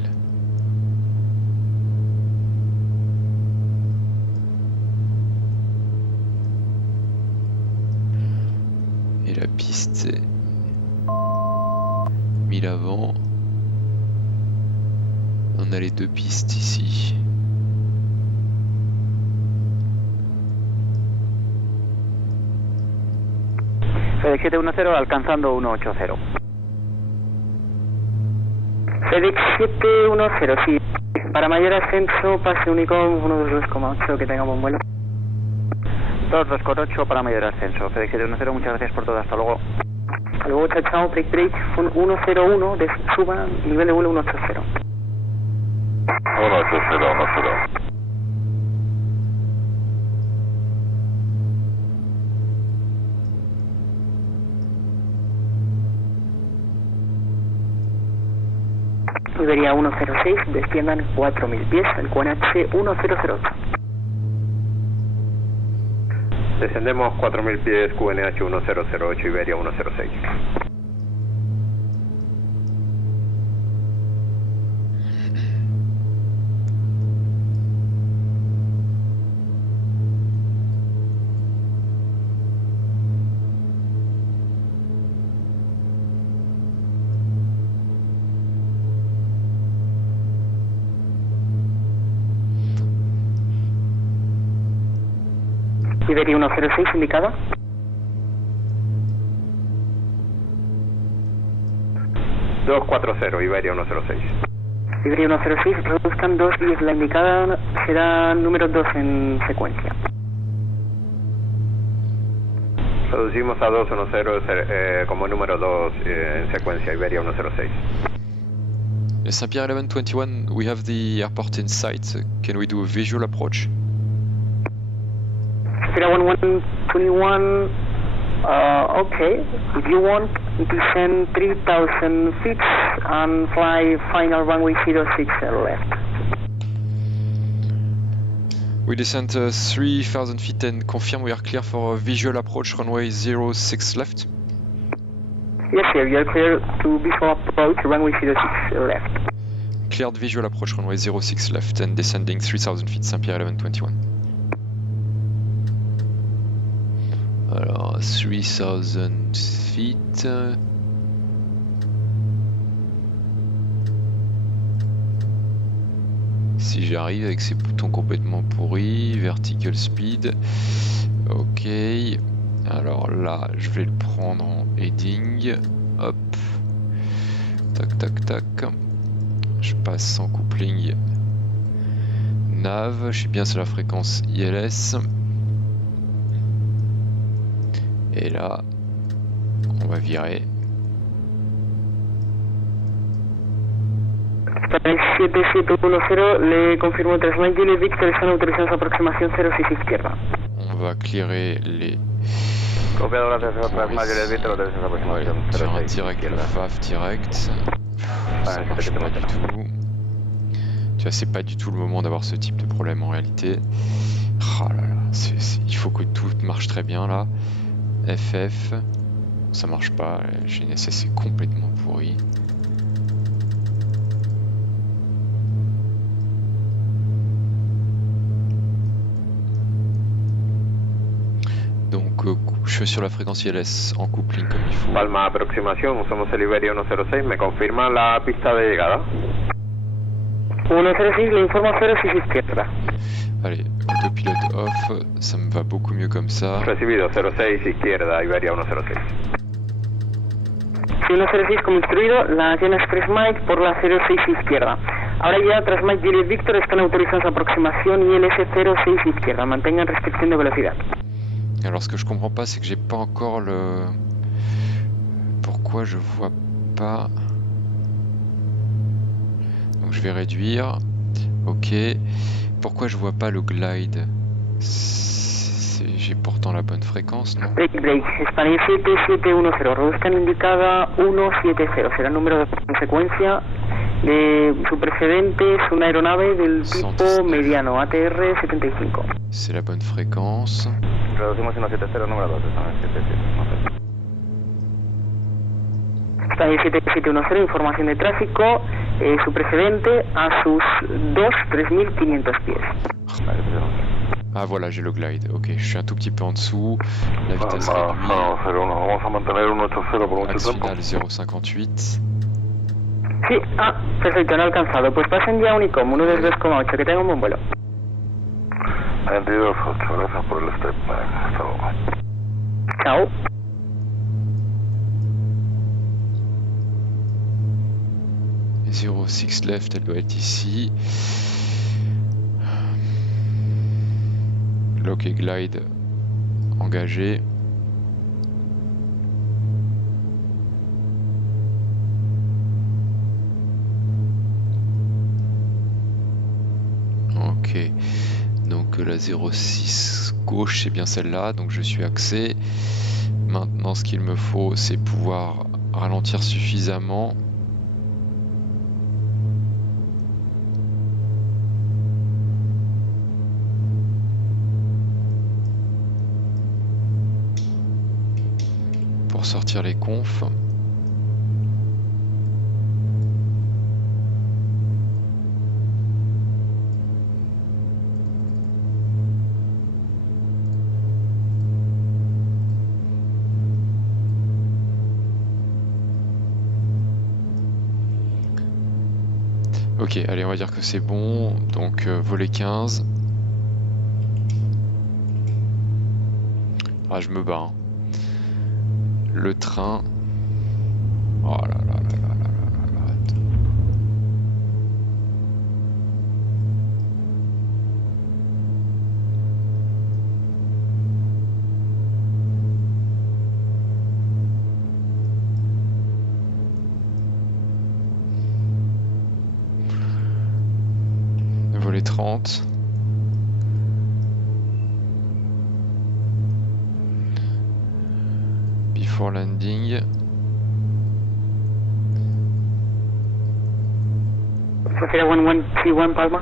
Et la piste c'est 1000 avant. On a les deux pistes ici. FedEx 710 alcanzando 180. FedEx 710, sí. Para mayor ascenso, pase único 122,8, que tenga buen vuelo. 22,8 para mayor ascenso. FedEx 710, muchas gracias por todo, hasta luego. Hasta luego, chao, chao, break, 101, suba, nivel de vuelo 180. 180. Iberia 106, desciendan 4000 pies, el QNH 1008. Descendemos 4000 pies, QNH 1008, Iberia 106. Iberia 106 indicada. Iberia 106. Iberia 106, reduzcan 210, la indicada será número 2 en secuencia. Reducimos a 210 como número 2 en secuencia, Iberia 106. Saint-Pierre 1121, we have the airport in sight. Can we do a visual approach? Sierra 1121, okay. If you want, descend 3000 feet and fly final runway 06 left. We descend 3000 feet and confirm we are clear for a visual approach runway 06 left. Yes, sir, you're clear to visual approach, runway 06 left. Cleared visual approach, runway 06 left and descending 3000 feet, Saint-Pierre 1121. Alors, 3000 feet. Si j'arrive avec ces boutons complètement pourris, vertical speed. Ok. Alors là, je vais le prendre en heading. Hop. Tac, tac, tac. Je passe sans coupling. Nav. Je suis bien sur la fréquence ILS. Et là, on va virer. Spanish 7710, le confirmo 3000 Juliet Victor, están autorizados aproximación 06 izquierda. On va clearer les... Copiado, gracias, 3000 Juliet Victor, autorizados aproximación 06 direct le FAF direct. Ça marche pas du tout. Tu vois, c'est pas du tout le moment d'avoir ce type de problème en réalité. Oh là là, il faut que tout marche très bien là. FF, ça marche pas, GNSS est complètement pourri. Donc je suis sur la fréquence ILS en coupling comme il faut. Palma aproximación, usamos el Iberia 106, ¿me confirma la pista de llegada? 106, le informo 06 izquierda. Allez, autopilote off, ça me va beaucoup mieux comme ça. Recibido, 06 izquierda, Iberia 106. Si 106 como instruido, la llenas 3 Mike por la 06 izquierda. Ahora ya 3 Mike Juliet Victor están autorizados a aproximación ILS 06 izquierda. Mantengan restricción de velocidad. Alors ce que je comprends pas, c'est que j'ai pas encore le... Pourquoi je vois pas... Donc je vais réduire. Ok. Pourquoi je vois pas le glide? J'ai pourtant la bonne fréquence, non? Break, Spanish 7710, reduzcan indicada 170, será el número de consecuencia de su precedente, es una aeronave del tipo mediano, ATR 75. C'est la bonne fréquence. Reducimos 170, número 2, Spanish 7710, información de tráfico, su precedente a sus 3500 pies. Ah voilà, j'ai le glide. Ok, je suis un tout petit peu en dessous. La vitesse réduite. Vamos a mantener 180 por mucho tiempo. Final 0,58. Sí, perfecto, no he alcanzado. Pues pasen ya a Unicom, 122,8, que tenga un buen vuelo. 22,8, gracias por el step. Hasta luego. Chao. Et 0,6 left, elle doit être ici. Lock et glide engagé. Ok, donc la 06 gauche c'est bien celle-là, donc je suis axé. Maintenant ce qu'il me faut c'est pouvoir ralentir suffisamment pour sortir les confs. Ok, allez, on va dire que c'est bon. Donc, volet 15. Ah, je me bats. Hein. Le train. Oh là là là là là là là là. Volet 30. Before landing. Sofia 1131 Palma.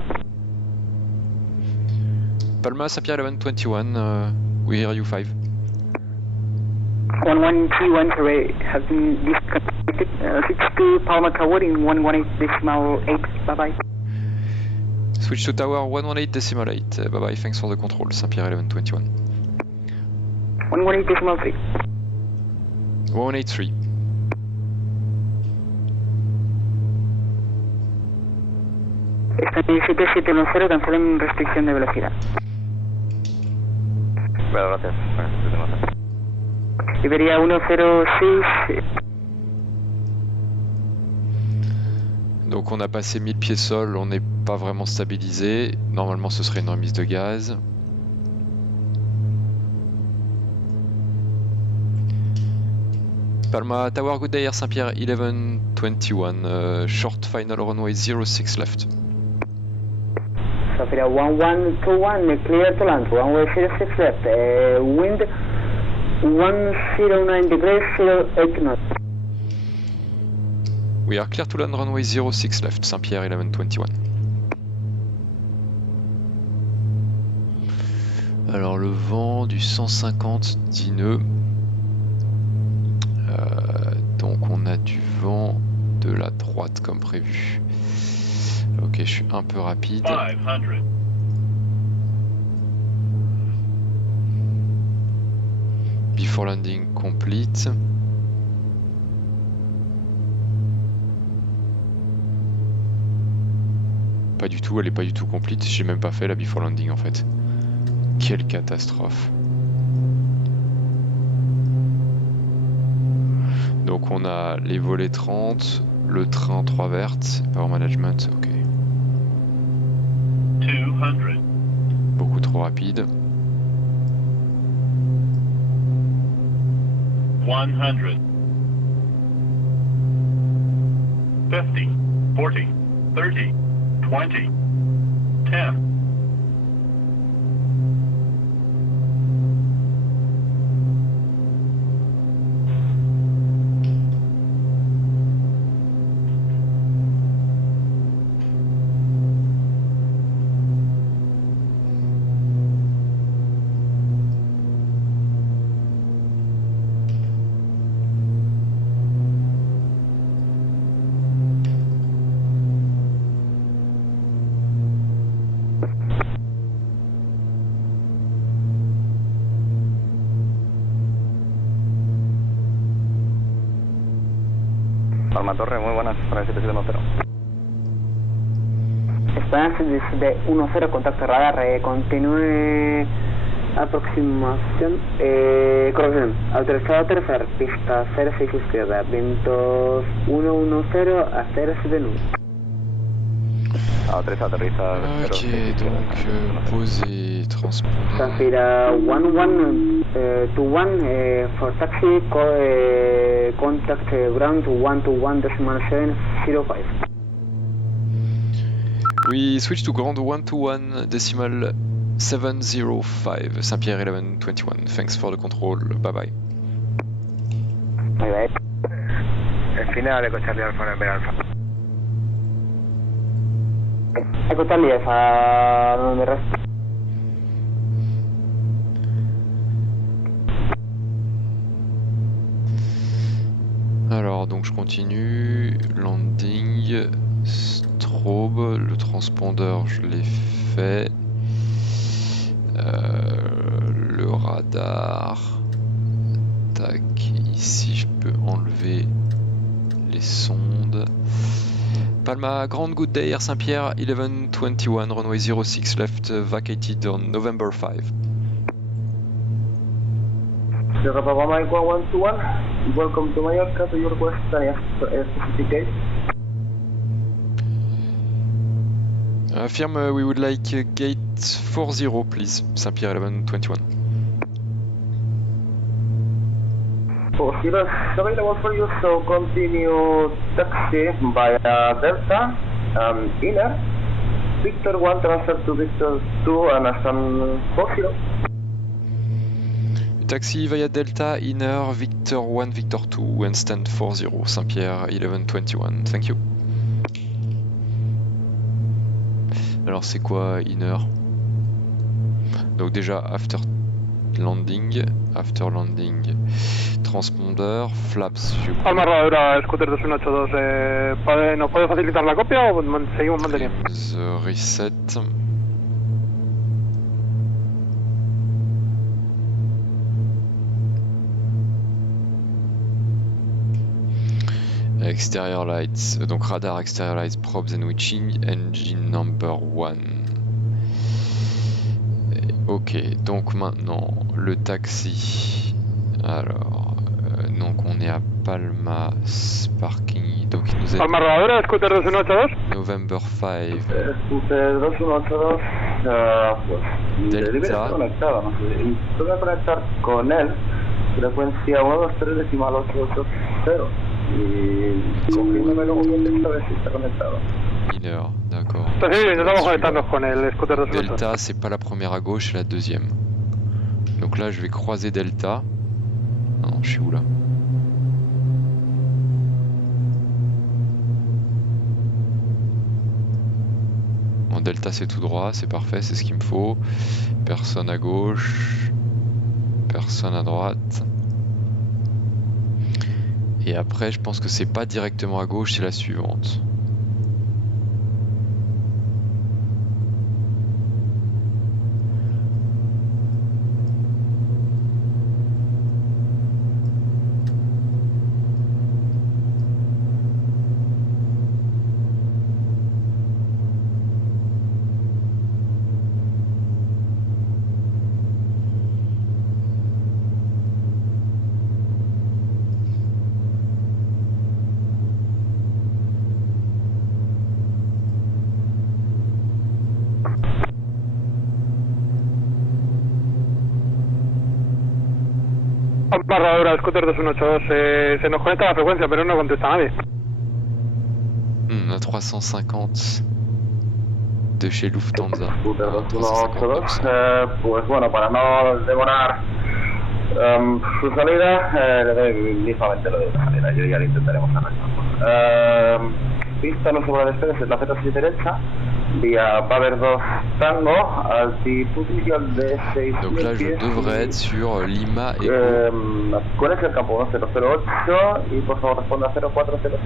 Palma, Saint-Pierre 1121, we hear you 5. 1131 survey has been disconnected. 62 Palma Tower in 118.8. Bye bye. Switch to tower 118.8. Bye bye, thanks for the control. Saint-Pierre 1121. 118.3. 183. Está en 7710, cancelen restricción de velocidad. Bueno, gracias. Iberia 106. Donc on a passé 1000 pieds sol, on n'est pas vraiment stabilisé. Normalement ce serait une remise de gaz. Palma Tower, good day Air Saint-Pierre 1121, short final runway 06 left. Safira 1121, clear to land, runway 06 left, wind 109 degrees, 08 knots. We are clear to land, runway 06 left, Saint-Pierre 1121. Alors le vent du 150 10 nœuds. Donc on a du vent de la droite comme prévu. Ok, je suis un peu rapide. 500. Before landing complete. Pas du tout, elle est pas du tout complete. J'ai même pas fait la before landing en fait. Quelle catastrophe. Donc on a les volets 30, le train 3 vertes, power management, ok. 200. Beaucoup trop rapide. 100. 50. 40. 30. 20. 10. Palma Torre, muy buenas, para el 7710. España 7710, contacto radar, continúe aproximación, corrección, autorizado tercer, pista 06 izquierda, vientos 110 a 079. Autorizado, aterriza. Ok, donc posé, transpondeur. Safira 1121 for taxi, contact ground 121.705. We switch to ground 121.705, Saint-Pierre 1121. Thanks for the control, bye bye. Bye bye. El final, Eco Charlie Alfa, November Alfa. Eco Charlie Alfa, November Alfa. Alors donc je continue, landing, strobe, le transpondeur je l'ai fait, le radar, tac, ici je peux enlever les sondes. Palma, Grand Good Day Air Saint-Pierre 1121, runway 06 left, vacated on November 5. Sierra Papa Mike 121, welcome to Mallorca, to your request any specific gate. Affirm, we would like gate 40 please, Saint-Pierre 1121. 40 is available for you, so continue taxi via Delta, inner, Victor 1 transfer to Victor 2 and Aston 40. Taxi via Delta, inner, Victor 1, Victor 2, and stand 40, Saint-Pierre 1121, thank you. Alors c'est quoi inner? Donc déjà after landing, after landing, transpondeur, flaps. Palma Rodadura, Scooter 2182, ¿nos puede facilitar la copia o seguimos manteniendo? Reset. Exterior lights, donc radar exterior lights, probes and witching, engine number 1. Ok, donc maintenant le taxi. Alors, donc on est à Palma Parking, donc il nous est. Palma Rodadura, Scooter 2182. November 5. Scooter 2182, pues Delta. Conectado, no sé, y tengo que conectar con él, frecuencia 123 decimal 880. Y confírmeme como bien esta vez si está conectado. Miller, d'accord. Sí, intentamos conectarnos con el Scooter 2182. Delta, c'est pas la première à gauche, c'est la deuxième. Donc là, je vais croiser Delta. Non, je suis où là? Bon, Delta, c'est tout droit, c'est parfait, c'est ce qu'il me faut. Personne à gauche, personne à droite. Et après, je pense que c'est pas directement à gauche, c'est la suivante. Barradura, Scooter 2182, se nos conecta la frecuencia, pero no contesta nadie. On a 350 de chez Lufthansa. Scooter 2182, pues bueno, para no demorar su salida, le doy mismamente lo de la salida, yo ya lo intentaremos arreglar. Pista no sobre despegues es la Z6 derecha, via va a haber 2 Tango, altitud inicial de 6 Donc là, je devrais être sur Lima et ¿cuál es el campo? 1008 y por favor responda 0405.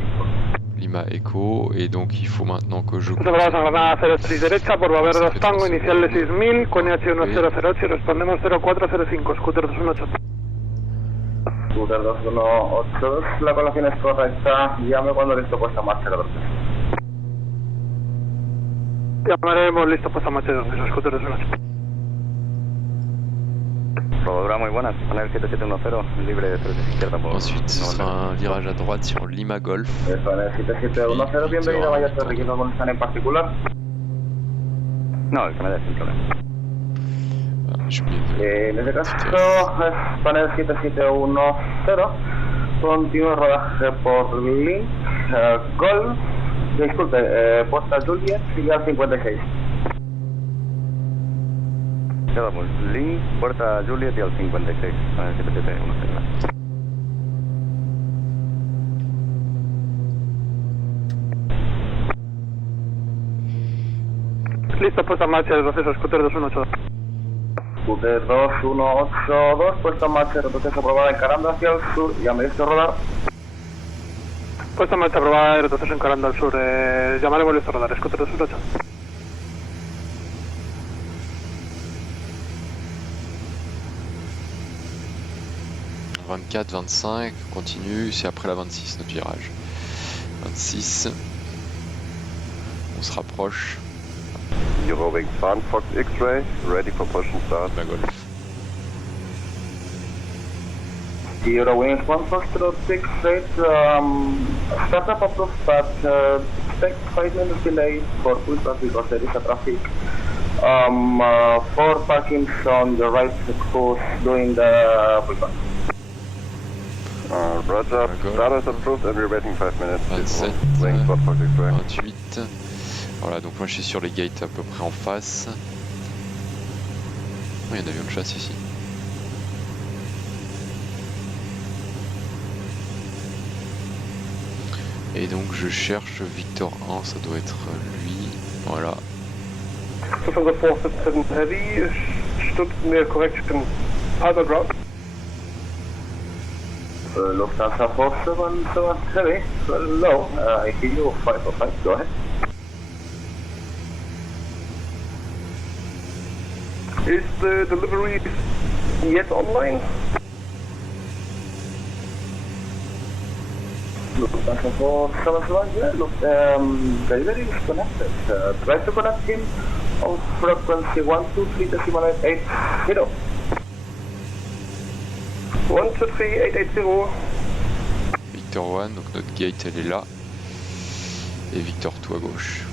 Lima Echo, et donc il faut maintenant que je... Granada 06 derecha, por va a haber 2 Tango, inicial de 6000, con H1008 y respondemos 0405, Scooter 2182. Scooter 2182, la colación es correcta, llame cuando listo puesta en marcha, la verdad. Llamaremos listo puesta en marcha de Scooter 2182. Rodadura muy buenas, panel 7710, libre de 3 izquierda por... Ensuite, ce sera un virage à droite sur Lima Golf. Panel 7710, bienvenido a Valladolid, requiere algún stand en particular. No, el que me dé sin problema. En este caso, panel 7710, continuo rodaje por Link, Golf, disculpe, puesta Juliet, sigue al 56. Quedamos Link, puerta Juliet y al 56, panel 7710. Listo, puesta en marcha del proceso, Scooter 2182. Scooter 2182, puesta en marcha, retroceso aprobada encarando hacia el sur, ya me listo rodar. Puesta en marcha aprobada y retroceso encarando al sur, llamaremos listo rodar, Scooter 2182. « 24, 25, continue, c'est après la 26 notre virage. 26, on se rapproche. Eurowings 1, Fox X-Ray, ready for push and start. La Golf. Eurowings 1, Fox 6, startup approved, but expect 5 minutes delay for full traffic because there is a traffic. 4 parkings on the right course doing the full pass. Roger, status approved and we're waiting 5 minutes. 27, Wings 1, Fox X-Ray. 28. Voilà, donc moi je suis sur les gates à peu près en face. Oh, il y a un avion de chasse ici. Et donc je cherche Victor 1, ça doit être lui. Voilà. Other drop. Lufthansa 477 Heavy, low, I hear you 505, go ahead. Is the delivery yet online? Lufthansa 477, yeah, look, delivery is connected. Try to connect him on frequency 123.880. 123.880. Victor 1, donc notre gate elle est là. Et Victor 2 à gauche.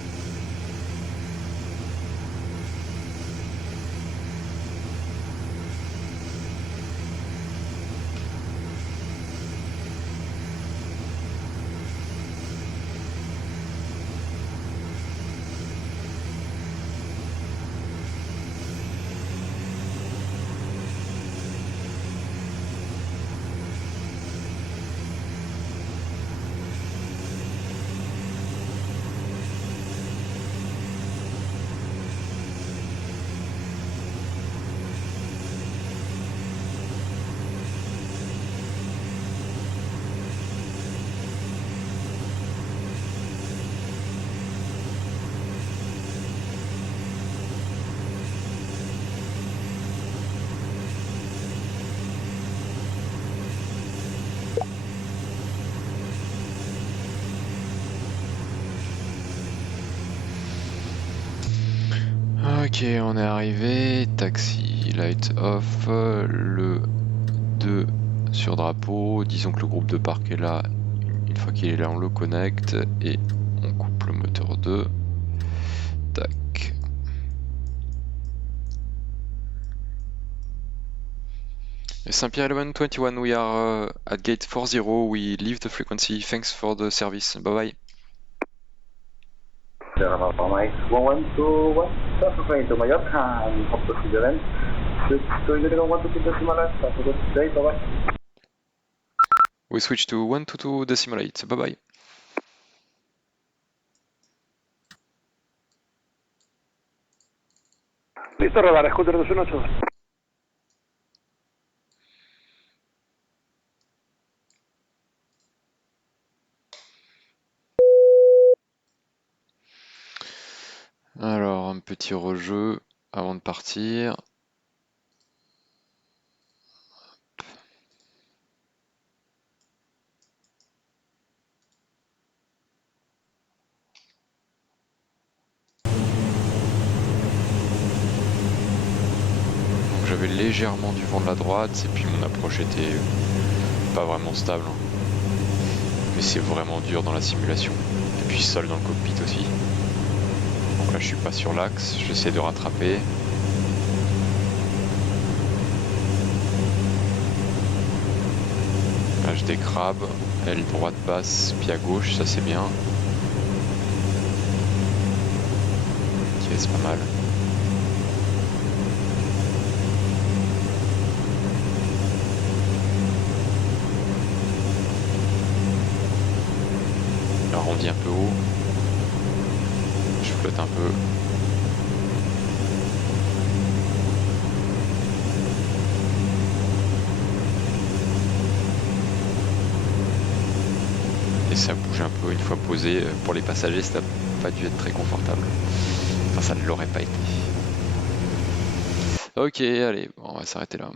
Ok, on est arrivé, taxi, light off, le 2 sur drapeau, disons que le groupe de parc est là, une fois qu'il est là on le connecte et on coupe le moteur 2, tac. Saint-Pierre 1121, we are at gate 40, we leave the frequency, thanks for the service, bye bye. Sierra Mike 1121, transferring to Mallorca and hope to see you then. Switch to Unicorn 122.8, have a good day, bye bye. We switch to 122.8, bye bye. Listo, radar, Scooter 218. Alors, un petit rejeu avant de partir. Donc j'avais légèrement du vent de la droite et puis mon approche était pas vraiment stable. Mais c'est vraiment dur dans la simulation. Et puis seul dans le cockpit aussi. Donc là je suis pas sur l'axe, j'essaie de rattraper. Là je décrabe, aile droite basse, pied à gauche, ça c'est bien. Ok, c'est pas mal. Arrondi un peu haut. Je flotte un peu. Et ça bouge un peu une fois posé. Pour les passagers, ça n'a pas dû être très confortable. Enfin, ça ne l'aurait pas été. Ok, allez, bon, on va s'arrêter là.